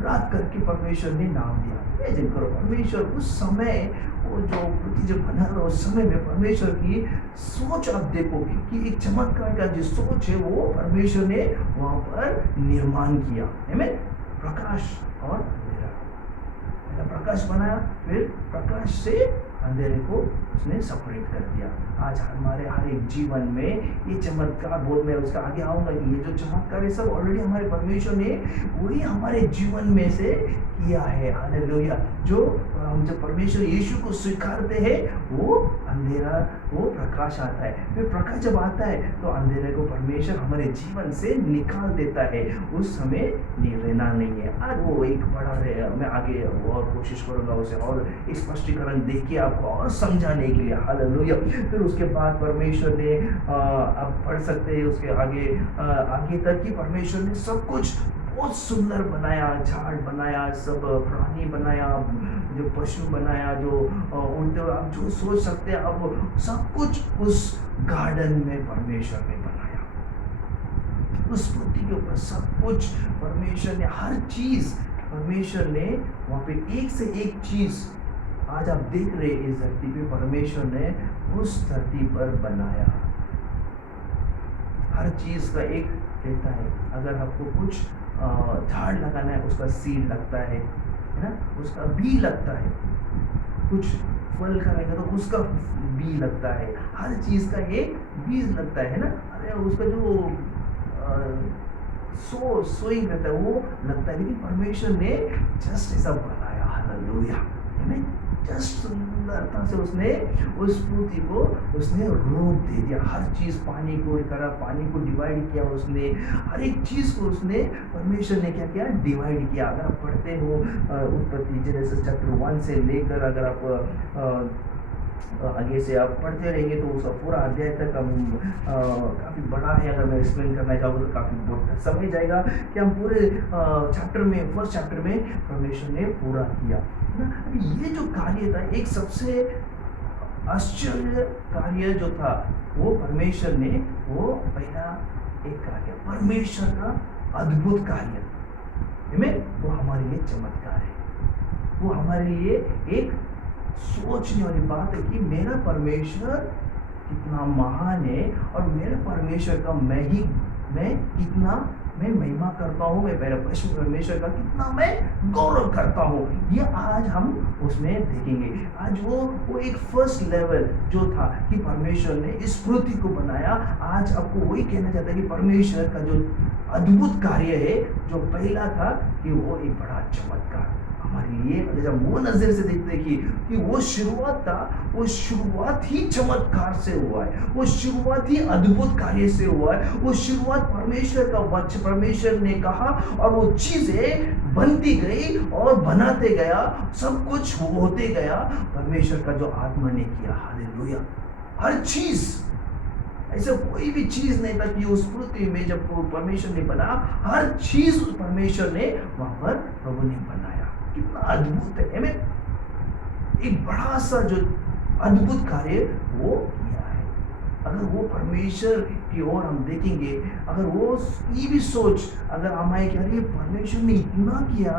रात करके परमेश्वर ने नाम दिया। इमेजिन करो, परमेश्वर उस समय वो जो पृथ्वी जब बना रहा उस समय में परमेश्वर की सोच आप देखो कि एक चमत्कार का जो सोच है वो परमेश्वर ने वहां पर निर्माण किया, है प्रकाश और अंधेरा, प्रकाश बनाया, फिर प्रकाश से अंधेरे को उसने सेपरेट कर दिया। आज हमारे हर एक जीवन में ये चमत्कार, बहुत मैं उसका आगे आऊंगा कि ये जो चमत्कार है सब ऑलरेडी हमारे परमेश्वर ने वही हमारे जीवन में से किया है। हालेलुया। जो हम जब परमेश्वर यीशु को स्वीकारते हैं वो अंधेरा, वो प्रकाश आता है। फिर प्रकाश जब आता है तो अंधेरे को परमेश्वर हमारे जीवन से निकाल देता है। उस समय रहना नहीं है। आज वो एक बड़ा मैं आगे और कोशिश करूंगा उसे और एक स्पष्टीकरण दे के आपको और समझाने के लिए। हालेलुया। फिर उसके बाद परमेश्वर ने आप पढ़ सकते हैं उसके आगे तक कि परमेश्वर ने सब कुछ बहुत सुंदर बनाया, झाड़ बनाया, सब प्राणी बनाया, जो पशु बनाया, जो उड़ते हुए आप जो सोच सकते हैं आप, सब कुछ उस गार्डन में परमेश्वर ने बनाया। उस पृथ्वी के ऊपर सब कुछ परमेश्वर ने, हर चीज परमेश्वर ने वहां पे एक से एक चीज आज आप देख रहे हैं इस धरती पे परमेश्वर ने उस धरती पर बनाया। हर चीज का एक कहता है, अगर आपको कुछ झाड़ लगाना है उसका सीड लगता है ना, उसका बी लगता है। कुछ फल का रहेगा तो उसका बी लगता है। हर चीज का एक बीज लगता है ना। अरे उसका जो सोइंग रहता है वो लगता है, लेकिन परमेश्वर ने जस्ट ऐसा बनाया। हालेलुया। आमीन। जस्ट सुंदरता से उसने उस पृथ्वी को उसने रूप दे दिया। हर चीज पानी को करा, पानी को डिवाइड किया उसने, हर एक चीज को उसने परमेश्वर ने क्या किया, डिवाइड किया। अगर आप पढ़ते हो उत्पत्ति जेनेसिस चैप्टर 1 से लेकर अगर आप आगे से आप पढ़ते रहेंगे तो उसका पूरा अध्याय तक हम काफ़ी बड़ा है। अगर मैं एक्सप्लेन करना चाहूँ तो काफ़ी बहुत समय जाएगा कि हम पूरे चैप्टर में, फर्स्ट चैप्टर में परमेश्वर ने पूरा किया ना। अभी ये जो कार्य था, एक सबसे आश्चर्य कार्य जो था वो परमेश्वर ने, वो पहला एक कार्य, परमेश्वर का अद्भुत कार्य, वो हमारे लिए चमत्कार है। वो हमारे लिए एक सोचने वाली बात है कि मेरा परमेश्वर कितना महान है और मेरे परमेश्वर का मैं कितना मैं महिमा करता हूँ, मैं मेरे परमेश्वर का कितना मैं गौरव करता हूँ। ये आज हम उसमें देखेंगे। आज वो एक फर्स्ट लेवल जो था कि परमेश्वर ने इस पृथ्वी को बनाया। आज आपको वही कहना चाहता है कि परमेश्वर का जो अद्भुत कार्य है, जो पहला था कि वो एक बड़ा चमत्कार हमारे लिए, अगर हम वो नजर से देखते हैं कि वो शुरुआत था, वो शुरुआत ही चमत्कार से हुआ है, वो शुरुआत ही अद्भुत कार्य से हुआ है, वो शुरुआत परमेश्वर का वचन, परमेश्वर ने कहा और वो चीजें बनती गई और बनाते गया, सब कुछ होते गया परमेश्वर का जो आत्मा ने किया। हालेलुया। हर चीज, ऐसा कोई भी चीज नहीं था कि उस पृथ्वी में जब परमेश्वर ने बना, हर चीज परमेश्वर ने वहां पर प्रभु ने बनाया। कितना अद्भुत है। हमें एक बड़ा सा जो अद्भुत कार्य वो किया है। अगर वो परमेश्वर की ओर हम देखेंगे, अगर वो ये भी सोच अगर हमारे कि अरे परमेश्वर ने इतना किया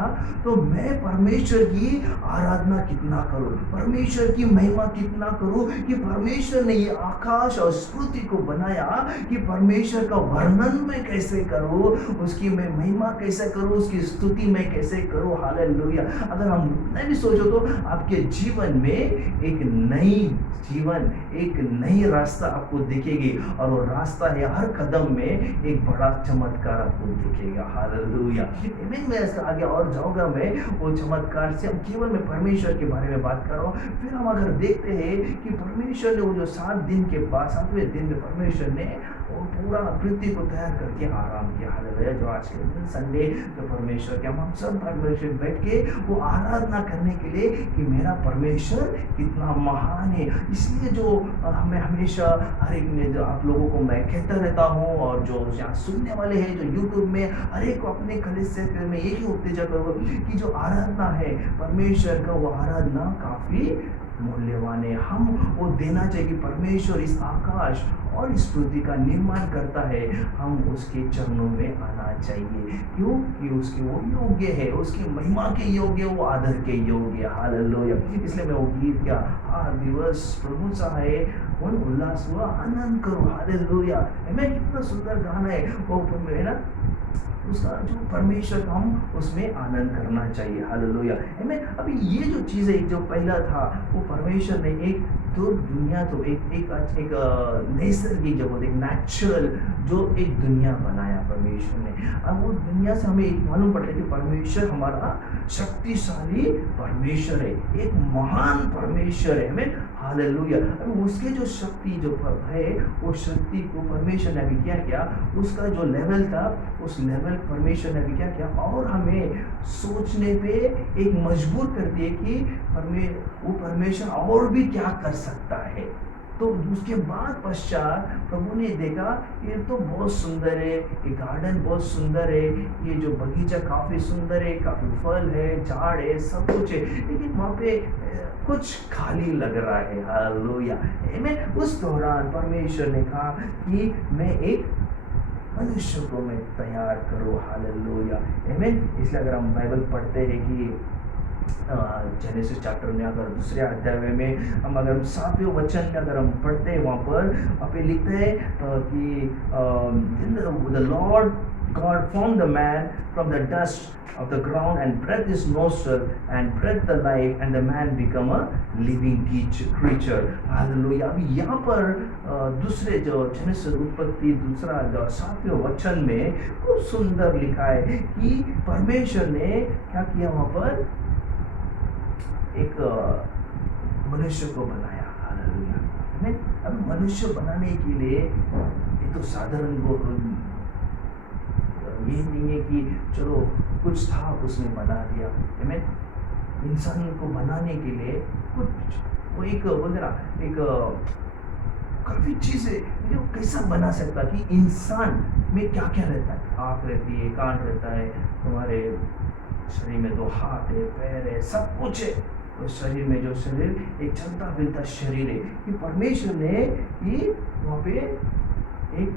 तो मैं परमेश्वर की आराधना कितना करूं, परमेश्वर की महिमा कितना करूं, कि परमेश्वर ने ये आकाश और पृथ्वी को बनाया, कि परमेश्वर का वर्णन मैं कैसे करूं, उसकी मैं महिमा कैसे करूं, उसकी स्तुति मैं कैसे करूं। हालेलुया। अगर हम उतना भी सोचो तो आपके जीवन में एक नई जीवन, एक नई रास्ता आपको दिखेगी और वो रास्ता है हर कदम में एक बड़ा चमत्कार आपको दिखेगा। हालेलुया। मैं इसका आगे और जाऊंगा, मैं वो चमत्कार से, केवल मैं परमेश्वर के बारे में बात कर रहा हूँ। फिर हम अगर देखते हैं कि परमेश्वर ने वो जो 7 दिन के बाद 7वें दिन में परमेश्वर ने वो पूरा पृथ्वी को तैयार करके आराम किया। हालेलुया। जो आज के दिन संडे जो परमेश्वर के हम सब परमेश्वर बैठ के वो आराधना करने के लिए कि मेरा परमेश्वर कितना महान है। इसलिए जो हमें हमेशा हर एक में जो आप लोगों को मैं कहता रहता हूँ और जो यहाँ सुनने वाले हैं, जो यूट्यूब में हर एक को अपने कलीसिया में यही उत्तेजन करो कि जो आराधना है परमेश्वर का, वो आराधना काफी मूल्यवान है। हम वो देना चाहिए कि परमेश्वर इस आकाश और इस पृथ्वी का निर्माण करता है, हम उसके चरणों में आना चाहिए। क्यों? कि उसके वो योग्य है, उसकी महिमा के योग्य, वो आदर के योग्य। हालेलुया। इसलिए मैं वो गीत क्या, हर दिवस प्रभु सा है मन उल्लास हुआ आनंद करो। हालेलुया। मैं कितना सुंदर गाना है वो है ना। उसका जो परमेश्वर का हम उसमें आनंद करना चाहिए। हालेलुया, आमीन। अभी ये जो चीज़ है, जो पहला था वो परमेश्वर ने एक तो दुनिया, तो एक नैसर्गिक जो बोलते, एक नेचुरल जो एक दुनिया बनाया परमेश्वर ने। अब वो दुनिया से हमें एक मालूम पड़ता है कि परमेश्वर हमारा शक्तिशाली परमेश्वर है, एक महान परमेश्वर है, आमीन, हालेलुया। अब उसके जो शक्ति जो है, वो शक्ति को परमेश्वर ने अभी क्या किया, उसका जो लेवल था उस लेवल परमेश्वर ने अभी क्या किया, और हमें सोचने पे एक मजबूर कर दिए कि वो परमेश्वर और भी क्या कर सकता है। तो उसके बाद पश्चात प्रभु ने देखा ये तो बहुत सुंदर है, ये गार्डन बहुत सुंदर है, ये जो बगीचा काफ़ी सुंदर है, काफ़ी फल है, झाड़ है, सब कुछ है, लेकिन वहाँ पे कुछ खाली लग रहा है। हालेलुया, आमीन। उस दौरान परमेश्वर ने कहा कि मैं एक मनुष्य को मैं तैयार करूँ। हालेलुया, आमीन। इसलिए अगर हम बाइबल पढ़ते हैं कि जेनेसिस चैप्टर में अगर दूसरे अध्याय में हम अगर 7वें वचन में अगर हम पढ़ते हैं, वहाँ पर लिखते हैं कि the Lord God formed the man from the dust of the ground and breathed his nostril and breathed the life, and the man become a living creature. Hallelujah. अभी यहाँ पर दूसरे जो जेनेसिस उत्पत्ति दूसरा 7वें वचन में खूब सुंदर लिखा है कि परमेश्वर ने क्या किया, वहाँ पर एक मनुष्य को बनाया। हालेलुया, आमीन। अब मनुष्य बनाने के लिए ये तो साधारण ये नहीं है कि चलो कुछ था उसने बना दिया, आमीन। इंसान को बनाने के लिए कुछ वो एक बोलते ना, एक काफ़ी चीज़ें वो कैसा बना सकता कि इंसान में क्या क्या रहता है, आँख रहती है, कान रहता है, तुम्हारे शरीर में 2 हाथ है, पैर है, सब कुछ है। उस शरीर में जो शरीर एक चलता फिरता शरीर है, कि परमेश्वर ने ये वहाँ पे एक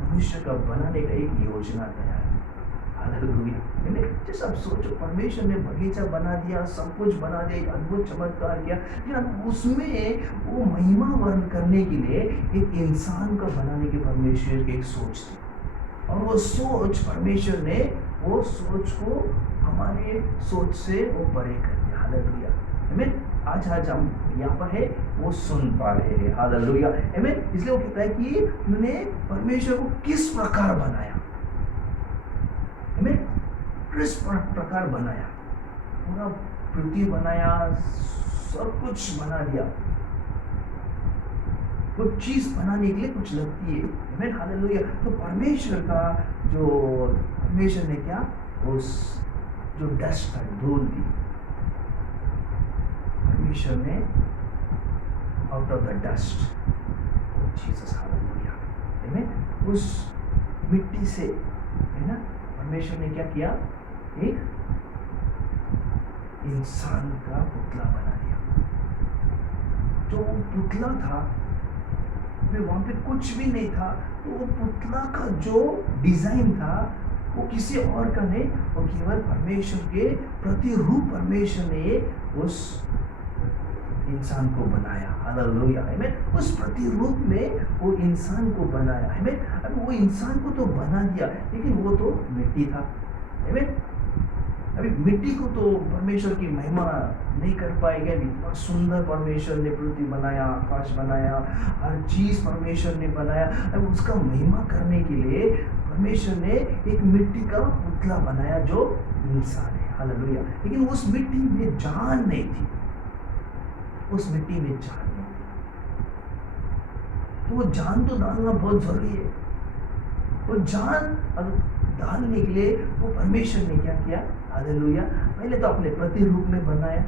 मनुष्य का बनाने का एक योजना तैयार। हालेलुया, जैसे आप सोचो परमेश्वर ने बगीचा बना दिया, सब कुछ बना दिया, एक अद्भुत चमत्कार किया, लेकिन उसमें वो महिमा वर्ण करने के लिए एक इंसान को बनाने की परमेश्वर की एक सोच थी, और वो सोच परमेश्वर ने वो सोच को हमारे सोच से वो परे कर दिया। हालेलुया, आमीन। आज हम यहाँ पर है वो सुन पा रहे हैं। हालेलुया, आमीन। इसलिए वो कहता है कि उन्होंने परमेश्वर को किस प्रकार बनाया, आमीन, किस प्रकार बनाया, पूरा पृथ्वी बनाया, सब कुछ बना दिया। कुछ चीज बनाने के लिए कुछ लगती है, आमीन, हालेलुया। तो परमेश्वर का जो परमेश्वर ने क्या, उस जो डस्ट था, धूल थी, परमेश्वर ने out of the dust, Jesus, hallelujah, आमीन, उस मिट्टी से, है ना, परमेश्वर ने क्या किया, एक इंसान का पुतला बना दिया। जो पुतला था वहां पे कुछ भी नहीं था, तो वो पुतला का जो डिजाइन था वो किसी और का नहीं, वो केवल परमेश्वर के प्रतिरूप परमेश्वर ने उस इंसान को बनाया। हालेलुया, आमीन। उस प्रतिरूप में वो इंसान को बनाया, आमीन। अब वो इंसान को तो बना दिया, लेकिन वो तो मिट्टी था, आमीन। अभी मिट्टी को तो परमेश्वर की महिमा नहीं कर पाएगा। इतना सुंदर परमेश्वर ने पृथ्वी बनाया, आकाश बनाया, हर चीज परमेश्वर ने बनाया। अब उसका महिमा करने के लिए परमेश्वर ने एक मिट्टी का पुतला बनाया जो इंसान है। हालेलुया, लेकिन उस मिट्टी में जान नहीं थी, उस मिट्टी में जान नहीं थी। तो वो जान तो डालना बहुत जरूरी है। वो जान डालने के लिए वो परमेश्वर ने क्या किया, हालेलुया, पहले तो अपने प्रतिरूप में बनाया।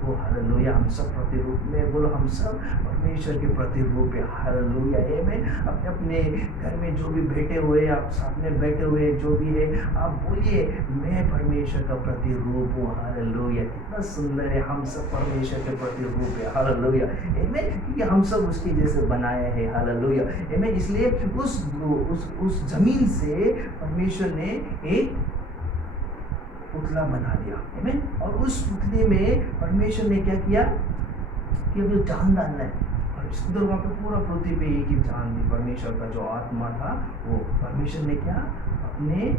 वो हालेलुया, हम सब प्रतिरूप में, बोलो हम सब परमेश्वर के प्रतिरूप है। हालेलुया, आमीन। अपने अपने घर में जो भी बैठे हुए, आप साथ में बैठे हुए जो भी है, आप बोलिए मैं परमेश्वर का प्रतिरूप हूँ। हालेलुया, कितना सुंदर है, हम सब परमेश्वर के प्रतिरूप है। हालेलुया, आमीन, क्योंकि हम सब उसके जैसे बनाए हैं। हालेलुया, आमीन। इसलिए उस जमीन से परमेश्वर ने एक पुतला बना दिया, आमीन। और उस पुतले में परमेश्वर ने क्या किया कि अब जान डालना है, और उधर वहाँ पे पूरा पृथ्वी पे एक ही जान दी। परमेश्वर का जो आत्मा था वो परमेश्वर ने क्या अपने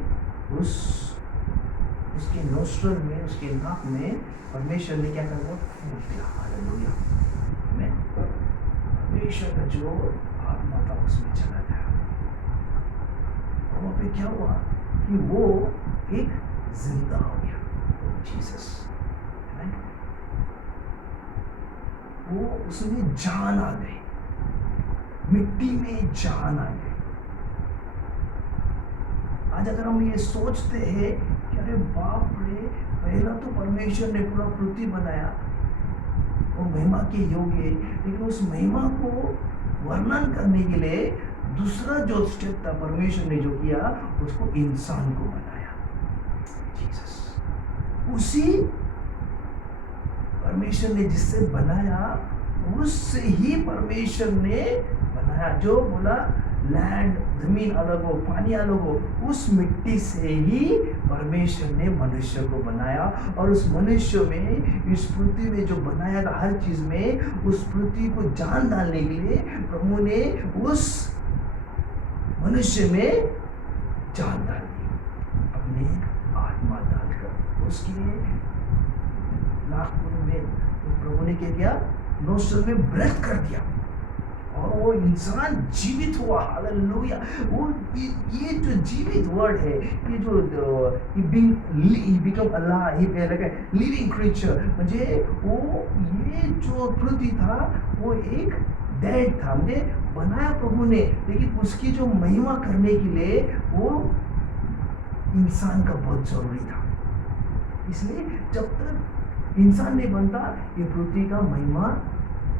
उसके नोस्ट्रल में, उसके नाक में परमेश्वर ने क्या कर दिया? हालेलुया। आमीन। परमेश्वर का जो आत्मा था उसमें चला गया। और वहाँ पे क्या हुआ कि वो एक जिंदा हो गया। जीसस, आमीन। वो उसमें जान आ गई, मिट्टी में जान आ गई। आज अगर हम ये सोचते हैं कि अरे बाप रे, पहला तो परमेश्वर ने पूरा पृथ्वी बनाया, वो महिमा के योग्य, लेकिन उस महिमा को वर्णन करने के लिए दूसरा जो स्टेप था परमेश्वर ने जो किया, उसको इंसान को बनाया। जीसस, उसी परमेश्वर ने जिससे बनाया, उससे ही परमेश्वर ने बनाया। जो बोला लैंड, जमीन अलग हो, पानी अलग हो, उस मिट्टी से ही परमेश्वर ने मनुष्य को बनाया। और उस मनुष्य में, इस पृथ्वी में जो बनाया था हर चीज में, उस पृथ्वी को जान डालने के लिए प्रभु ने उस मनुष्य में जान डाल दी, अपने आत्मा डालकर। उसके नाक में प्रभु ने क्या किया? नोस्ट्रल में ब्रेथ कर दिया और वो इंसान जीवित हुआ। हालेलुया। वो ये जो जीवित वर्ड है, ये जो he become alive, living creature, म्हणजे वो ये जो पृथ्वी था वो एक डेड था, म्हणजे बनाया प्रभु ने, लेकिन उसकी जो महिमा करने के लिए वो इंसान का बहुत जरूरी था। इसलिए जब तक इंसान नहीं बनता, ये पृथ्वी का महिमा,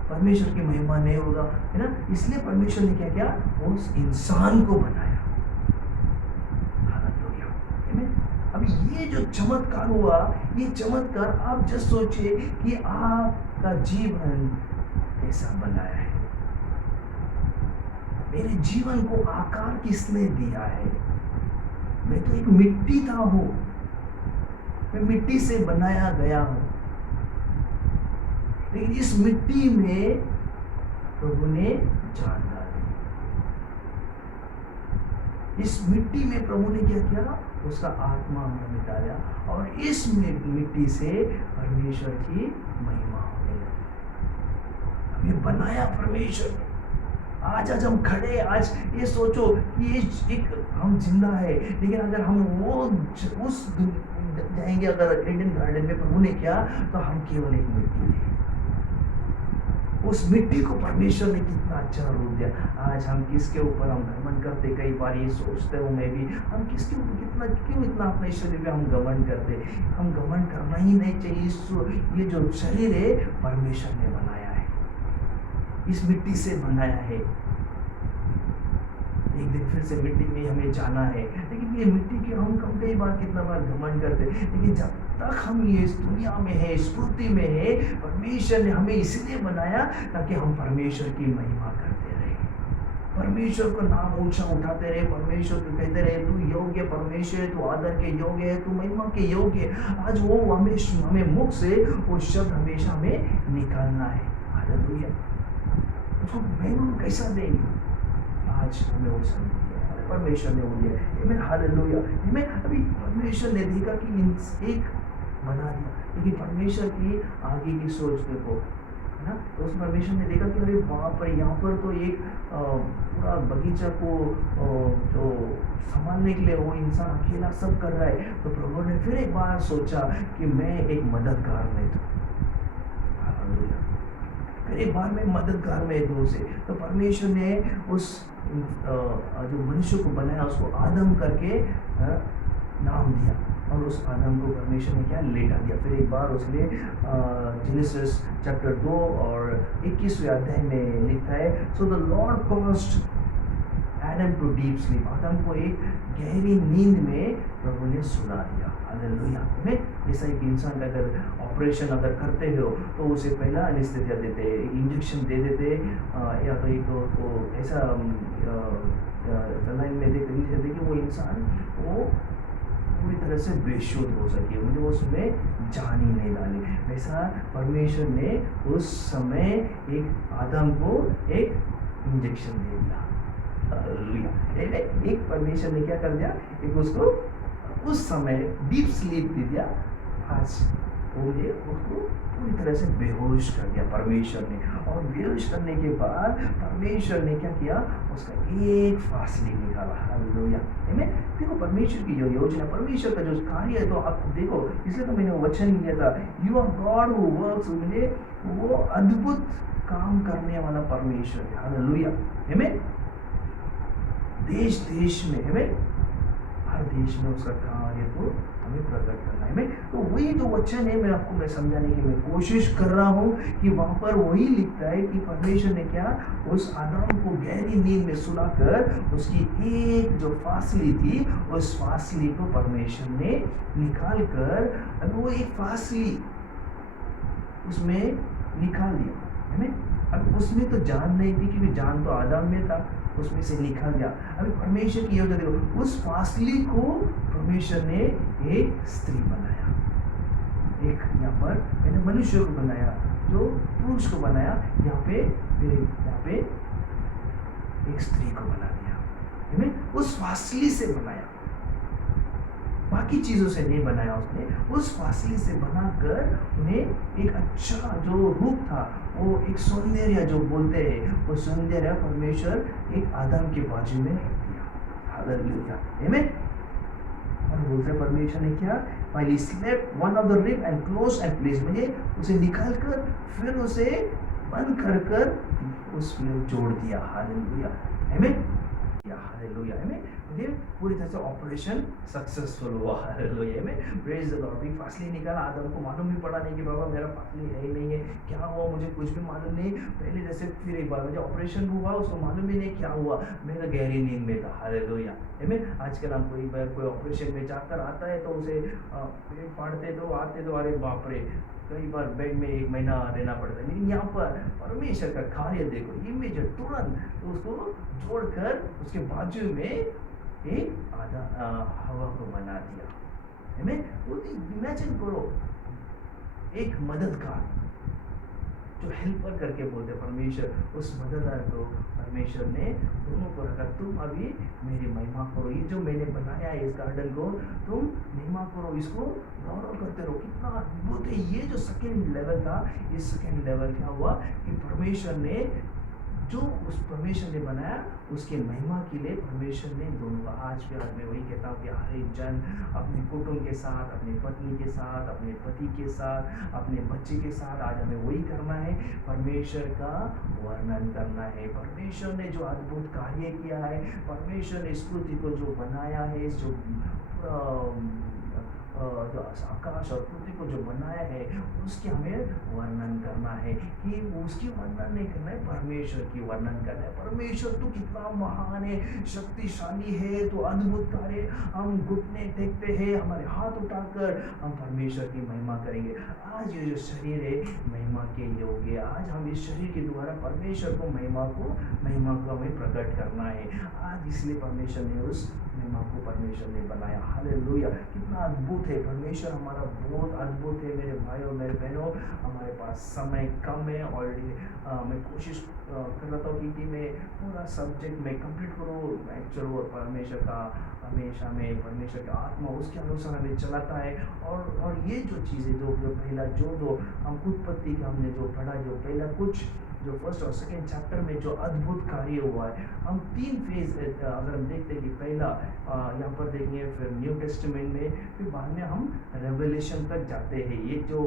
परमेश्वर की महिमा नहीं होगा, है ना। इसलिए परमेश्वर ने क्या किया? उस इंसान को बनाया। हालेलुया, आमीन। अब ये जो चमत्कार हुआ, ये चमत्कार आप जस्ट सोचिए कि आपका जीवन कैसा बनाया है। मेरे जीवन को आकार किसने दिया है? मैं तो एक मिट्टी था हूं, मैं मिट्टी से बनाया गया हूं, लेकिन इस मिट्टी में प्रभु ने जान डाली। इस मिट्टी में प्रभु ने क्या किया? उसका आत्मा में डाला और इस मिट्टी से परमेश्वर की महिमा होने लगी। हमें बनाया परमेश्वर ने। आज हम खड़े, आज ये सोचो कि ये एक हम जिंदा है, लेकिन अगर हम वो उस जाएंगे, अगर एडन गार्डन में प्रभु ने किया, तो हम केवल एक मिट्टी थे। उस मिट्टी को परमेश्वर ने कितना अच्छा रूप दिया। आज हम किसके ऊपर हम घमंड करते? कई बार ये सोचते हूँ मैं भी, हम किसके ऊपर क्यों इतना अपने शरीर पे हम घमंड करते? हम घमंड करना ही नहीं चाहिए। ये जो शरीर है परमेश्वर ने बनाया है, इस मिट्टी से बनाया है। एक दिन फिर से मिट्टी में हमें जाना है, लेकिन ये मिट्टी के हम कई बार कितना बार घमंड करते, लेकिन जब तक हम ये इस दुनिया में है, इस पृथ्वी में है, परमेश्वर ने हमें इसलिए बनाया ताकि हम परमेश्वर की महिमा करते रहे, परमेश्वर का नाम ऊंचा उठाते रहे, परमेश्वर को कहते रहे तू योग्य परमेश्वर, तू आदर के योग्य है, तू महिमा के योग्य है। आज वो हमें मुख से वो शब्द हमेशा हमें निकालना है। हालेलुया। उसको महिमा कैसा देंगे? आज हमें वो समझ दिया, परमेश्वर ने वो दिया। आमीन, हालेलुया, आमीन। अभी परमेश्वर ने देखा कि एक बना दिया, लेकिन परमेश्वर की आगे की सोच देखो, है ना। तो उस परमेश्वर ने देखा कि अरे बाप रे, यहाँ पर तो एक पूरा बगीचा को जो संभालने के लिए वो इंसान अकेला सब कर रहा है। तो प्रभु ने फिर एक बार सोचा कि मैं एक मददगार में दूँ। हालेलुया। फिर एक बार मैं मददगार में दूँ से, तो परमेश्वर ने उस जो मनुष्य को बनाया उसको आदम करके नाम दिया, और उस आदम को परमेश्वर ने क्या लेटा दिया। फिर एक बार उसने जेनेसिस चैप्टर 2 और 21वें अध्याय में लिखा है, so the Lord caused Adam to deep sleep. आदम को एक गहरी नींद में प्रभु ने सुला दिया। हालेलुया। जैसा एक इंसान का अगर ऑपरेशन अगर करते हो तो उसे पहला एनेस्थीसिया देते, इंजेक्शन दे देते, या तो एक तो ऐसा लाइन में देते कि वो इंसान वो पूरी तरह से बेशुद्ध हो सके, मुझे उसमें जान ही नहीं डाली। वैसा परमेश्वर ने उस समय एक आदम को एक इंजेक्शन दे दिया। हालेलुया। एक परमेश्वर ने क्या कर दिया? एक उसको उस समय डीप स्लीप दे दिया, आज मुझे उसको पूरी तरह से बेहोश कर दिया परमेश्वर ने। और बेहोश करने के बाद परमेश्वर ने क्या किया, उसका एक फासली निकाला। हालेलुया, आमीन। देखो परमेश्वर की जो योजना, परमेश्वर का जो कार्य है, तो आप देखो, इसलिए तो मैंने वचन लिया था, you are God who works, मुझे वो अद्भुत काम करने वाला परमेश्वर है। हालेलुया, आमीन। देश देश में, आमीन, हर देश में उसका कार्य को हमें प्रकट करना है। तो वही जो वचन है, मैं समझाने की मैं कोशिश कर रहा हूँ कि वहाँ पर वही लिखता है कि परमेश्वर ने क्या, उस आदम को गहरी नींद में सुलाकर उसकी एक जो फासली थी, उस फासली को परमेश्वर ने निकाल कर, अब वो एक फासली उसमें निकाल दिया, है ना। अब उसमें तो जान नहीं थी, क्योंकि जान तो आदम में था, उसमें से निकाल दिया। अभी परमेश्वर की योजना देखो, उस फासली को परमेश्वर ने एक स्त्री बनाया, एक यहाँ पर मैंने मनुष्य को बनाया, जो पुरुष को बनाया, यहाँ पे एक स्त्री को बना दिया, उस फासली से बनाया, बाकी चीजों से नहीं बनाया उसने, उस फासले से बनाकर उन्हें एक अच्छा जो रूप था, वो एक सौंदर्य जो बोलते हैं, वो सौंदर्य परमेश्वर एक आदम के बाजू में रख दिया। हालेलुया, आमीन। और बोलते हैं परमेश्वर ने क्या, while he slept one of the rib and closed and placed, मुझे उसे निकाल कर फिर उसे बंद कर उसमें जोड़ दिया। हालेलुया, आमीन, हालेलुया, आमीन। मुझे पूरी तरह से ऑपरेशन सक्सेसफुल हुआ। हालेलुया, आमीन, प्रेज द लॉर्ड। फासली निकाला, आदम को मालूम भी पड़ा नहीं कि बाबा मेरा फासली है ही नहीं है, क्या हुआ मुझे कुछ भी मालूम नहीं। पहले जैसे फिर एक बार मुझे ऑपरेशन हुआ, उसको मालूम भी नहीं क्या हुआ, मैं तो गहरी नींद में था। हालेलुया, आमीन। आजकल हम कोई ऑपरेशन में जाकर आता है तो उसे पेट फाड़ते तो आते तो अरे बाप रे, कई बार बेड में 1 महीना रहना पड़ता है। लेकिन यहाँ पर परमेश्वर का कार्य देखो, इमीडिएट तुरंत उसको जोड़कर उसके बाजू में एक आधा हवा को बना दिया। हमें इमेजिन करो, एक मददगार जो हेल्पर करके बोलते परमेश्वर, उस मददगार को परमेश्वर ने दोनों को रखा, तुम अभी मेरी महिमा करो, ये जो मैंने बनाया है इस गार्डन को, तुम महिमा करो, इसको गौरव करते रहो। कितना अद्भुत है ये जो सेकेंड लेवल था। इस सेकेंड लेवल क्या हुआ कि परमेश्वर ने जो उस परमेश्वर ने बनाया, उसके महिमा के लिए परमेश्वर ने दोनों का, आज मैं वही कहता हूँ कि हर एक जन अपने कुटुंब के साथ, अपनी पत्नी के साथ, अपने पति के साथ, अपने बच्चे के साथ, आज हमें वही करना है, परमेश्वर का वर्णन करना है। परमेश्वर ने जो अद्भुत कार्य किया है, परमेश्वर ने इस पृथ्वी को जो बनाया है, इस जो आकाश और पृथ्वी को जो बनाया है, उसके हमें वर्णन करना है। कि उसकी वर्णन नहीं करना है, परमेश्वर की वर्णन करना है। परमेश्वर तो कितना महान है, शक्तिशाली है, तो अद्भुत कार्य हम घुटने टेकते हैं, हमारे हाथ उठाकर हम परमेश्वर की महिमा करेंगे। आज ये जो शरीर है महिमा के योग्य, आज हम इस शरीर के द्वारा परमेश्वर को महिमा को हमें प्रकट करना है। आज इसलिए परमेश्वर ने उस महिमा को परमेश्वर ने बनाया। हालेलुया, कितना अद्भुत है परमेश्वर, हमारा बहुत अद्भुत है। मेरे भाइयों मेरे बहनों, हमारे पास समय कम है ऑलरेडी। मैं कोशिश कर रहा था कि मैं पूरा सब्जेक्ट में कंप्लीट करूँ। एक्चुअल और परमेश्वर का हमेशा में परमेश्वर का आत्मा उसके अनुसार हमें चलाता है। और ये जो चीज़ें जो पहला जो हम उत्पत्ति का हमने जो पढ़ा, जो पहला कुछ जो फर्स्ट और सेकेंड चैप्टर में जो अद्भुत कार्य हुआ है, हम 3 फेज अगर हम देखते हैं कि पहला यहाँ पर देखेंगे, फिर न्यू टेस्टामेंट में, फिर बाद में हम रेवलेशन तक जाते हैं। ये जो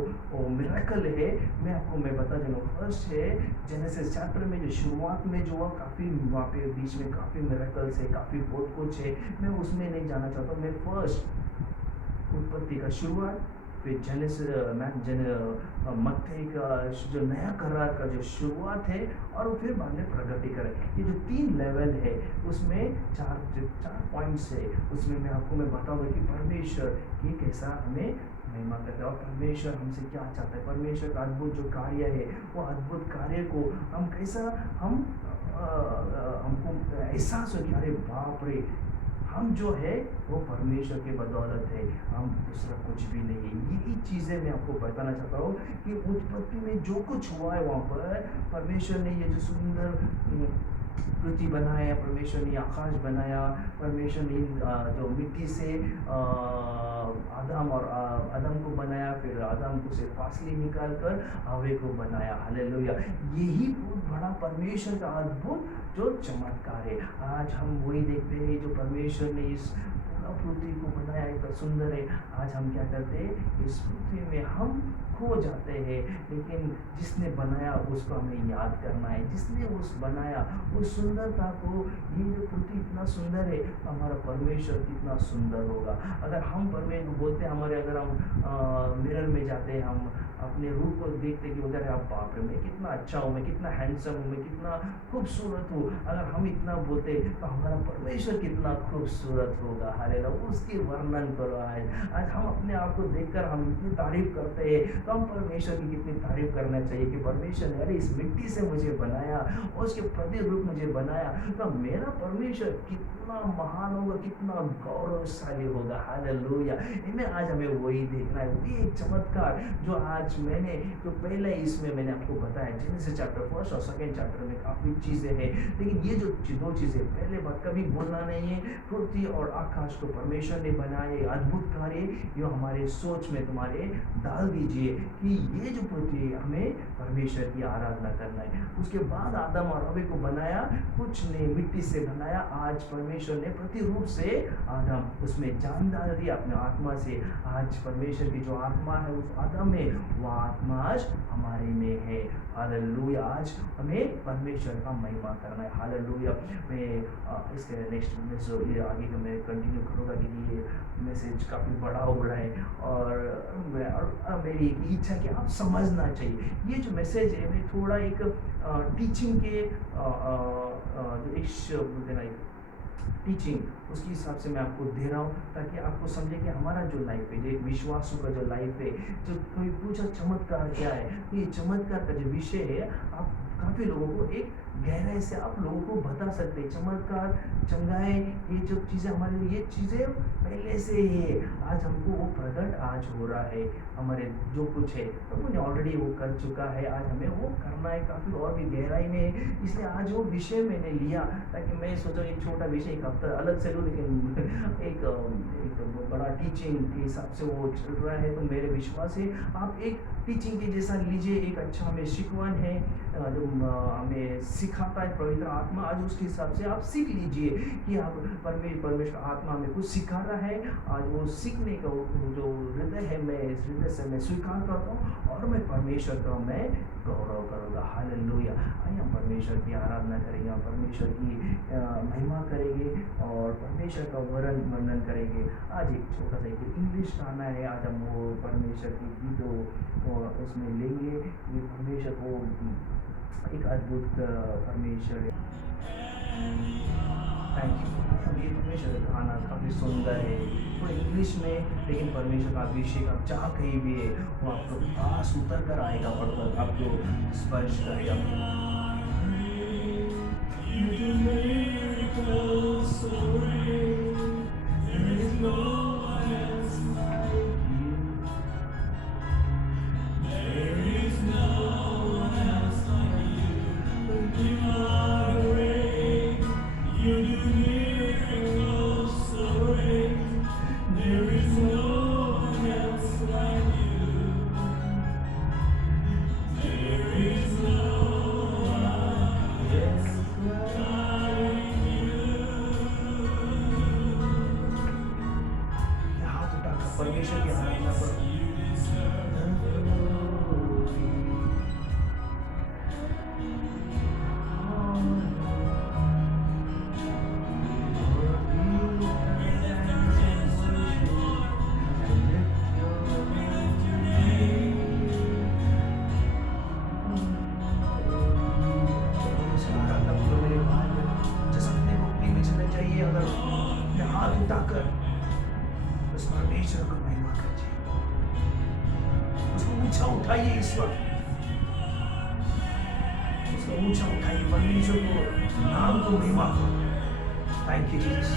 मिरेकल है, मैं बता दूँ, फर्स्ट है जेनेसिस चैप्टर में जो शुरुआत में जो काफ़ी वहाँ पे बीच में काफ़ी मिरेकल्स है, काफ़ी बहुत कुछ है, मैं उसमें नहीं जाना चाहता। मैं फर्स्ट उत्पत्ति का शुरुआत, फिर मत्ती का जो नया करार का जो शुरुआत है, और फिर बाद में प्रगटीकरण। ये जो 3 लेवल है, उसमें चार पॉइंट्स है। उसमें मैं बताऊंगा कि परमेश्वर ये कैसा हमें महिमा करता है और परमेश्वर हमसे क्या चाहता है। परमेश्वर का अद्भुत जो कार्य है, वो अद्भुत कार्य को हम कैसा हमको एहसास हो कि अरे बाप रे, हम जो है वो परमेश्वर के बदौलत है, हम दूसरा कुछ भी नहीं है। यही चीज़ें मैं आपको बताना चाहता हूँ कि उत्पत्ति में जो कुछ हुआ है, वहाँ पर परमेश्वर ने ये जो सुंदर पृथ्वी बनाया, परमेश्वर ने आकाश बनाया, परमेश्वर ने जो मिट्टी से आदम को बनाया, फिर आदम को से फासले निकाल कर हवे को बनाया। हालेलुया। यही बहुत बड़ा परमेश्वर का अद्भुत जो चमत्कार है। आज हम वही देखते हैं जो परमेश्वर ने इस पृथ्वी को बनाया, इतना सुंदर है। आज हम क्या करते हैं, इस पृथ्वी में हम खो जाते हैं, लेकिन जिसने बनाया उसको हमें याद करना है। जिसने उस बनाया उस सुंदरता को, ये जो पृथ्वी इतना सुंदर है, हमारा परमेश्वर कितना सुंदर होगा। अगर हम परमेश्वर बोलते हैं, हमारे अगर हम मिरर में जाते हैं, हम अपने रूप को देखते कि उधर आप, बाप रे मैं कितना अच्छा हूँ, मैं कितना हैंडसम हूँ, मैं कितना खूबसूरत हूँ। अगर हम इतना बोलते तो हमारा परमेश्वर कितना खूबसूरत होगा। हालेलुया। उसकी वर्णन करो। आज हम अपने आप को देखकर हम इतनी तारीफ करते हैं, तो हम परमेश्वर की कितनी तारीफ करना चाहिए कि परमेश्वर ने अरे इस मिट्टी से मुझे बनाया और उसके प्रतिरूप मुझे बनाया, तो मेरा परमेश्वर कितना महान होगा, कितना गौरवशाली होगा। हालेलुया। इन्हें आज हमें वही देखना है, वही एक चमत्कार जो आज मैंने जो पहले इसमें मैंने आपको बताया, जेनेसिस चैप्टर 1 और 2 चैप्टर में काफ़ी चीज़ें हैं, लेकिन ये जो दो चीज़ें, पहले बात कभी बोलना नहीं है, पृथ्वी और आकाश को परमेश्वर ने बनाया, अद्भुत कार्य ये हमारे सोच में तुम्हारे डाल दीजिए कि ये जो पृथ्वी हमें परमेश्वर की आराधना करना है। उसके बाद आदम और हव्वा को बनाया, कुछ ने मिट्टी से बनाया। आज परमेश्वर ने प्रतिरूप से आदम उसमें जान डाल दी अपने आत्मा से। आज परमेश्वर की जो आत्मा है उस आदम में, वह आत्मा आज हमारे में है। हालेलुया। आज हमें परमेश्वर का महिमा करना है। हालेलुया। मैं इसके नेक्स्ट में जो ये आगे का मैं कंटिन्यू करूँगा कि ये मैसेज काफ़ी बड़ा हो रहा है, और मेरी एक इच्छा कि आप समझना चाहिए ये जो मैसेज है, मैं थोड़ा एक टीचिंग के जो एक टीचिंग उसके हिसाब से मैं आपको दे रहा हूँ, ताकि आपको समझे कि हमारा जो लाइफ है, जो एक विश्वासों का जो लाइफ है, जो कोई पूछा चमत्कार क्या है, तो ये चमत्कार का जो विषय है, आप काफ़ी लोगों को एक गहराई से आप लोगों को बता सकते हैं। चमत्कार, चंगाई, ये जो चीज़ें हमारे लिए, ये चीज़ें पहले से ही है, आज हमको वो प्रकट आज हो रहा है। हमारे जो कुछ है प्रभु ने ऑलरेडी वो कर चुका है, आज हमें वो करना है काफ़ी और भी गहराई में। इसलिए आज वो विषय मैंने लिया, ताकि मैं सोचा एक छोटा विषय एक हफ्ता अलग से लूँ, लेकिन एक बड़ा टीचिंग के हिसाब से वो चल रहा है। तो मेरे विश्वास है आप एक टीचिंग के जैसा लीजिए, एक अच्छा हमें शिकवन है जो हमें सिखाता है पवित्र आत्मा, आज उसके हिसाब से आप सीख लीजिए कि आप परमेश्वर आत्मा में कुछ सिखा रहा है। आज वो सीखने का जो हृदय है, मैं इस हृदय से मैं स्वीकार करता हूँ और मैं परमेश्वर का मैं गौरव करूँगा। हालेलुया। आइए हम परमेश्वर की आराधना करेंगे, हम परमेश्वर की महिमा करेंगे और परमेश्वर का वर्णन करेंगे। आज एक छोटा सा एक इंग्लिश गाना है, आज हम वो परमेश्वर के गीतों उसमें लेंगे। ये परमेश्वर को एक अद्भुत परमेश्वर है। Thank you. अब ये परमेश्वर का गाना काफ़ी सुंदर है, वो इंग्लिश में, लेकिन परमेश्वर का अभिषेक आप जहाँ कहीं भी है वो आपको पास उतर कर आएगा, पढ़कर आपको स्पर्श करेगा। परमेश्वर की आराधना करो। हाथ उठाकर उस परमेश्वर को महिमा कीजिए, उसको ऊंचा उठाइए। इस वक्त उसको ऊंचा उठाइए, परमेश्वर को नाम को महिमा करो। Thank you Jesus.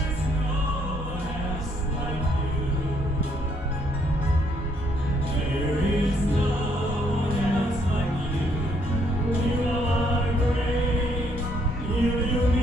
You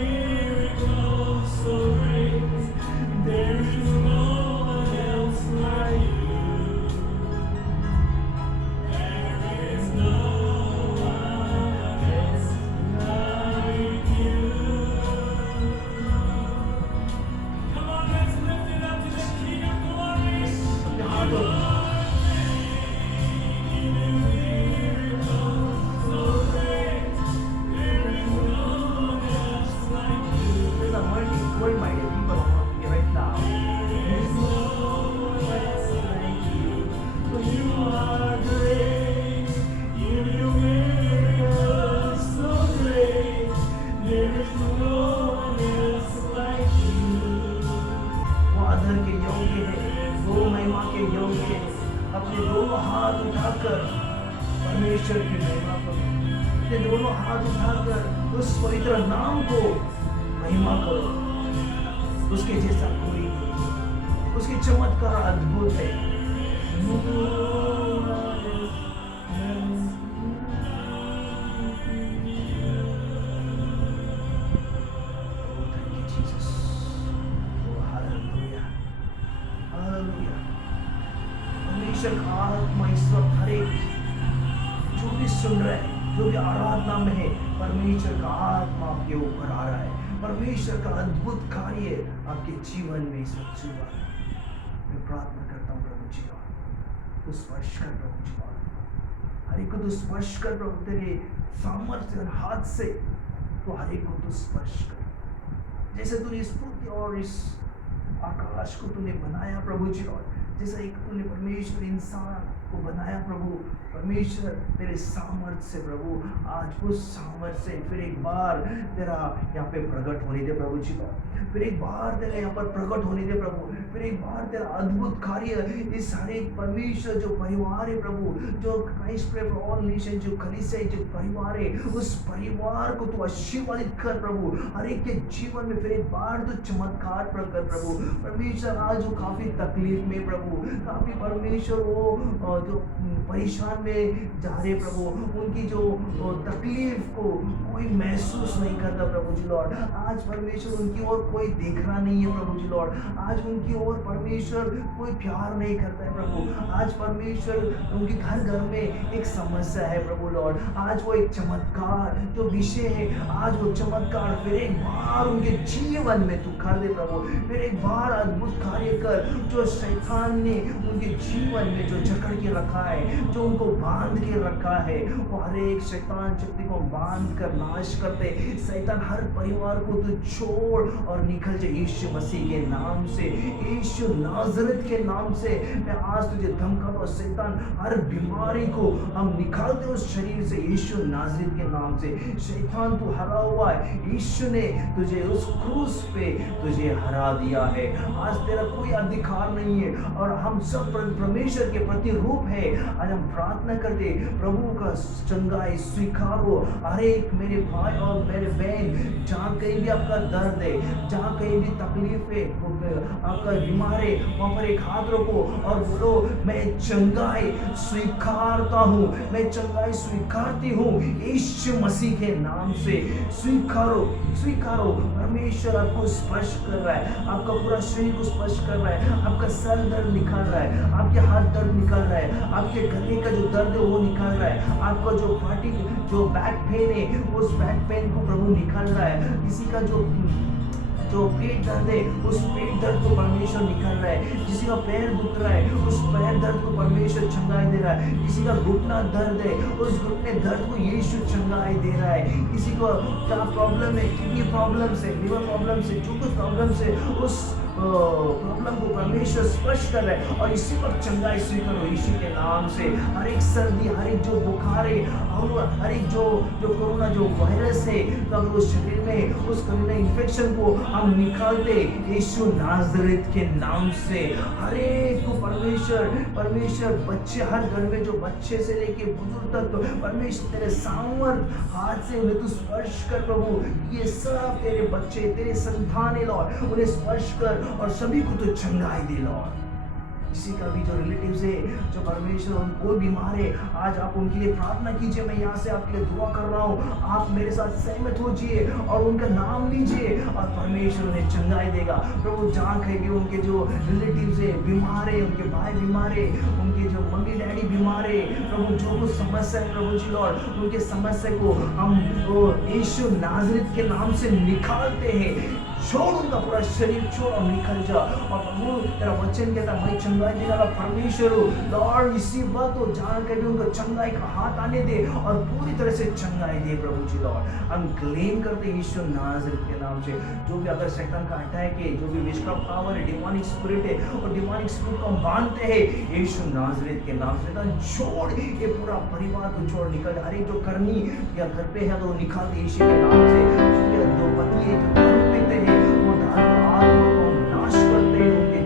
आदर के योग्य है, वो महिमा के योग्य है। अपने दोनों हाथ उठाकर परमेश्वर की महिमा करो, अपने दोनों हाथ उठाकर उस पवित्र नाम को महिमा करो। उसके जैसा कोई नहीं, उसकी चमत्कार अद्भुत है। परमेश्वर का आत्मा इस वक्त हर एक जो भी सुन रहा है, जो भी आराधना में है, परमेश्वर का आत्मा आपके ऊपर आ रहा है। परमेश्वर का अद्भुत कार्य आपके जीवन में इस वक्त हुआ है। मैं प्रार्थना करता हूँ प्रभु जी, तो स्पर्श कर प्रभु जी, हर एक को तो स्पर्श कर प्रभु, तेरे सामर्थ्य और हाथ से तो हर एक को तो स्पर्श कर। जैसे तूने इस पृथ्वी और इस आकाश को तूने बनाया प्रभु जी, और जैसा एक तूने परमेश्वर इंसान को बनाया प्रभु, परमेश्वर तेरे सामर्थ्य से प्रभु, आज उस सामर्थ्य से फिर एक बार तेरा यहाँ पे प्रकट होने दे प्रभु जी, फिर एक बार तेरे यहाँ पर प्रकट होने दे प्रभु, फिर एक बार तेरा अद्भुत कार्य इस हर एक परमेश्वर जो परिवार है प्रभु, जो Christ pray for all nation जो कलीसिया जो परिवार है, उस परिवार को तू आशीर्वादित कर प्रभु। हर एक के जीवन में फिर एक बार तो चमत्कार प्रकट प्रभु। परमेश्वर आज वो काफी तकलीफ में प्रभु, काफी परमेश्वर वो जो परेशान में जा रहे प्रभु, उनकी जो तकलीफ को कोई महसूस नहीं करता प्रभु जी लॉर्ड। आज परमेश्वर उनकी ओर कोई देख रहा नहीं है प्रभु जी लॉर्ड, आज उनकी ओर परमेश्वर कोई प्यार नहीं करता है प्रभु। आज परमेश्वर उनके घर घर में एक समस्या है प्रभु लॉर्ड, आज वो एक चमत्कार जो विषय है, आज वो चमत्कार फिर एक बार उनके जीवन में तू कर दे प्रभु। फिर एक बार अद्भुत कार्य कर, जो शैतान ने उनके जीवन में जो जकड़ के रखा है, जो उनको बांध के रखा है, वो हर एक शैतान शक्ति को बांध कर नाश करते। शैतान हर परिवार को तो छोड़ और निकल जाए यीशु मसीह के नाम से, यीशु नाजरेत के नाम से। मैं आज तुझे धमकाता हूं शैतान, हर बीमारी को हम निकालते उस शरीर से यीशु नाजरेत के नाम से। शैतान तू हरा हुआ है, यीशु ने तुझे उस क्रूस पे तुझे हरा दिया है। आज तेरा कोई अधिकार नहीं है, और हम सब परमेश्वर के प्रति रूप है। आज हम प्रार्थना करते प्रभु का चंगाई स्वीकारो। हर एक मेरे भाई और मेरे बहन, जहाँ कहीं भी आपका दर्द है, जहाँ कहीं भी तकलीफ है, आपका बीमार है, वहाँ पर एक हाथ रखो और बोलो मैं चंगाई स्वीकारता हूँ, मैं चंगाई स्वीकारती हूँ यीशु मसीह के नाम से। स्वीकारो, स्वीकारो। परमेश्वर आपको स्पर्श कर रहा है, आपका पूरा शरीर को स्पर्श कर रहा है, आपका सर दर्द निकाल रहा है, आपके हाथ दर्द निकाल रहा है, आपके गले का जो दर्द है वो निकाल रहा है, आपका जो पार्टी जो बैक पेन है उस बैक पेन को प्रभु निकाल रहा है। किसी का जो पेट दर्द है उस पेट दर्द को परमेश्वर निकाल रहा है। किसी का पैर दुख रहा है उस पैर दर्द को परमेश्वर चंगाई दे रहा है। किसी का घुटना दर्द है उस घुटने दर्द को यीशु चंगाई दे रहा है। किसी को क्या प्रॉब्लम है, किडनी प्रॉब्लम से, लिवर प्रॉब्लम से, जो कुछ प्रॉब्लम से उस प्रॉब्लम को परमेश्वर स्पर्श कर रहा है, और इसी वक्त चंगाई स्वीकारो यीशु के नाम से। हर एक सर्दी, हर एक जो बुखार है, हर एक जो कोरोना जो वायरस है, तो अगर उस शरीर में उस कोरोना इन्फेक्शन को हम निकालते यीशु नाजरेत के नाम से। हर एक को परमेश्वर बच्चे, हर घर में जो बच्चे से लेके बुजुर्ग तक, तो परमेश्वर तेरे सामर्थ हाथ से उन्हें तू स्पर्श कर प्रभु। ये सब तेरे बच्चे, तेरे संतान है लॉर्ड, उन्हें स्पर्श कर और सभी को तो चंगाई दे लॉर्ड। किसी का भी जो रिलेटिव्स है, जो परमेश्वर उनको बीमार है, आज आप उनके लिए प्रार्थना कीजिए। मैं यहाँ से आपके लिए दुआ कर रहा हूँ, आप मेरे साथ सहमत हो जाइए और उनका नाम लीजिए और परमेश्वर उन्हें चंगाई देगा। प्रभु जहाँ कहीं भी उनके जो रिलेटिव्स है बीमार है, उनके भाई बीमार है, उनके जो मम्मी डैडी बीमार है, प्रभु जो कुछ समस्या है प्रभु जी लॉर्ड, उनके समस्या को हम यीशु नाजरेत के नाम से निकालते हैं। छोड़ उनका पूरा शरीर, छोड़ और निकल जा। और प्रभु तेरा वचन कहता मैं चंगाई देने वाला परमेश्वर हूँ लॉर्ड। इसी वक्त हो जहाँ कभी उनको चंगाई का हाथ आने दे और पूरी तरह से चंगाई दे प्रभु जी लॉर्ड। हम क्लेम करते हैं यीशु नाजरेत के नाम से। जो भी अगर शैतान का अटैक है, जो भी विच का पावर है, डिमोनिक स्पिरिट है, और डिमोनिक स्पिरिट को हम बांधते हैं यीशु नाजरेत के नाम से। छोड़ ये पूरा परिवार को छोड़, निकल। हर एक जो करनी या घर पे है तो निकाल दे यीशु के नाम से। जो पति है जो दारू पीते हैं वो दारू आत्मा को नाश करते हैं उनके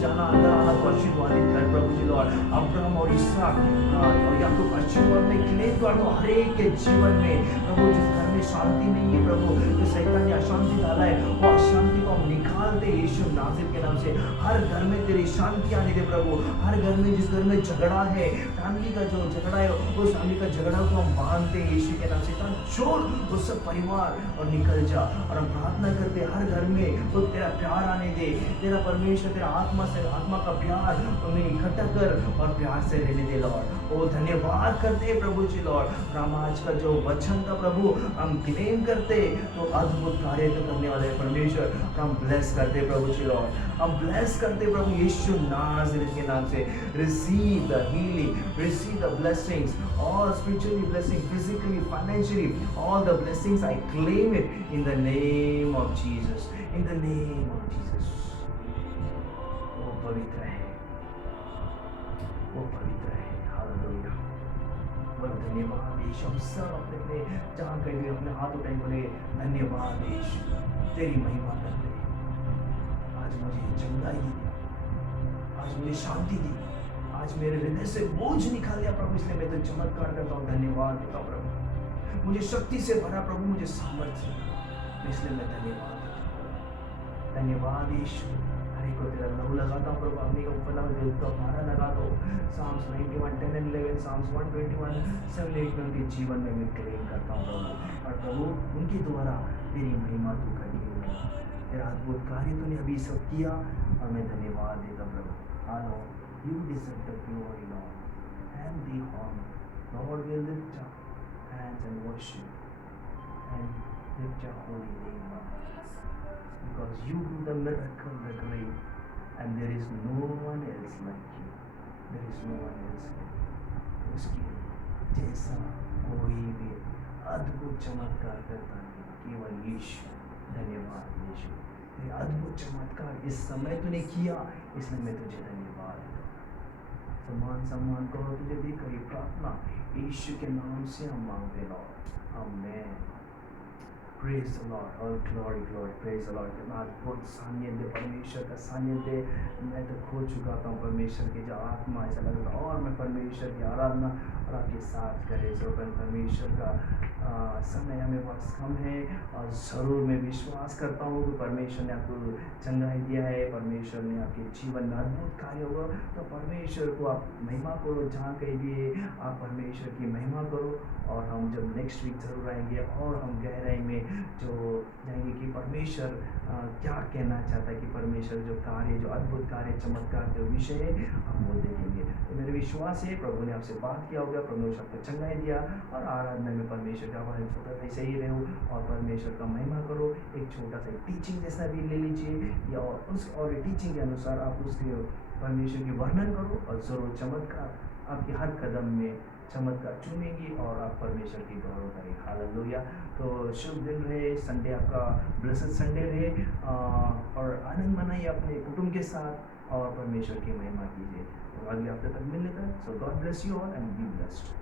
जाना अंदर आना को आशीर्वादित कर प्रभु जी लॉर्ड। अब्राहम और इसहाक और याकूब आशीर्वाद में क्लेम कर दो हर एक के जीवन में प्रभु। जिस घर में शांति नहीं है प्रभु, जो शैतान ने अशांति डाला है, वो अशांति को हम निकाल दे यीशु नाज़रेत के नाम से। हर घर में तेरी शांति आने दे प्रभु। हर घर में जिस घर में झगड़ा है, फैमिली का जो झगड़ा है, उस फैमिली का झगड़ा को हम बांधते हैं यीशु के नाम से। छोड़ उस सब परिवार और निकल जा। और हम प्रार्थना करते हर घर में वो तेरा प्यार आने दे, तेरा परमेश्वर तेरा आत्मा से आत्मा का प्यार उन्हें इकट्ठा कर और प्यार से रहने दे लॉर्ड। ओ धन्यवाद करते प्रभु जी लॉर्ड। हम आज का जो वचन था प्रभु हम क्लेम करते, तो अद्भुत कार्य तो करने वाले परमेश्वर हम ब्लेस करते प्रभु जी लॉर्ड। हम ब्लेस करते प्रभु यीशु नाज़रेत के नाम से। Receive the healing, receive the blessings, all spiritually blessing, physically, financially, all the blessings I claim it in the name of Jesus, in the name of Jesus। वो पवित्र है, वो पवित्र है। हालेलुया। बोलो धन्यवाद यीशु। हम सब अपने अपने जहाँ कहीं भी अपने हाथ उठाए बोले धन्यवाद यीशु, तेरी महिमा करते हैं। आज मुझे चंगाई दी, आज मुझे शांति दी, आज मेरे हृदय से बोझ निकाल दिया प्रभु, इसलिए मैं तो चमत्कार करता हूँ। धन्यवाद देता प्रभु। मुझे शक्ति से भरा प्रभु, मुझे सामर्थ्य, इसलिए मैं धन्यवाद देता हूँ। धन्यवाद यीशु। हरे को तेरा लहू लगाता हूँ प्रभु, अपने का ऊपर लगा दे, उसका भारा लगा दो। Psalms 91, 10 and 11, Psalms 121, 7, 8 में उनके जीवन में मैं क्लेम करता हूँ प्रभु। और प्रभु उनके द्वारा तेरी महिमा तू करी है, तेरा अद्भुत कार्य तूने अभी सब किया और मैं धन्यवाद देता प्रभु। आलो You deserve the glory, Lord, and the honor. Lord, we lift our hands and worship and lift your holy name, Lord, because you do the miracle, the great, and there is no one else like you. There is no one else like you. उसके जैसा कोई भी अद्भुत चमत्कार करता नहीं, केवल यीशु। धन्यवाद यीशु, तेरे अद्भुत चमत्कार इस समय तूने किया, इसलिए मैं तुझे धन्यवाद देता हूँ। सम्मान करो तुझे दी करी प्रार्थना यीशु के नाम से हम मांगते लॉर्ड, आमीन। Praise the Lord, all glory glory, praise the Lord. कितना अद्भुत सानिध्य, परमेश्वर का सानिध्य। मैं तो खो चुका था परमेश्वर की जो आत्मा, ऐसा लग रहा था और मैं परमेश्वर की आराधना और आपके साथ करे। जो परमेश्वर का समय हमें बहुत कम है और ज़रूर मैं विश्वास करता हूँ कि परमेश्वर ने आपको चंगाई दिया है, परमेश्वर ने आपके जीवन में अद्भुत कार्य होगा। तो परमेश्वर को आप महिमा करो, जहाँ कहीं भी आप परमेश्वर की महिमा करो। और हम जब नेक्स्ट वीक ज़रूर आएंगे और हम गहराई में जो जाएंगे कि परमेश्वर क्या कहना चाहता है, कि परमेश्वर जो कार्य, जो अद्भुत कार्य, चमत्कार जो विषय है हम वो देखेंगे। तो मेरा विश्वास है प्रभु ने आपसे बात किया होगा, परमेश्वर आपको चंगाई दिया और आराधना में परमेश्वर का वह ऐसे ही रहो और परमेश्वर का महिमा करो। एक छोटा सा टीचिंग जैसा भी ले लीजिए या और टीचिंग के अनुसार आप उसके परमेश्वर की वर्णन करो और ज़रूर चमत्कार आपके हर कदम में चमत्कार चुनेंगी और आप परमेश्वर की गौरव करें। हालेलुया। तो शुभ दिन रहे, संडे आपका ब्लेसेड संडे रहे और आनंद मनाइए अपने कुटुंब के साथ और परमेश्वर की महिमा कीजिए। तो अगले हफ्ते तक मिलने तक, so God bless you all and be blessed.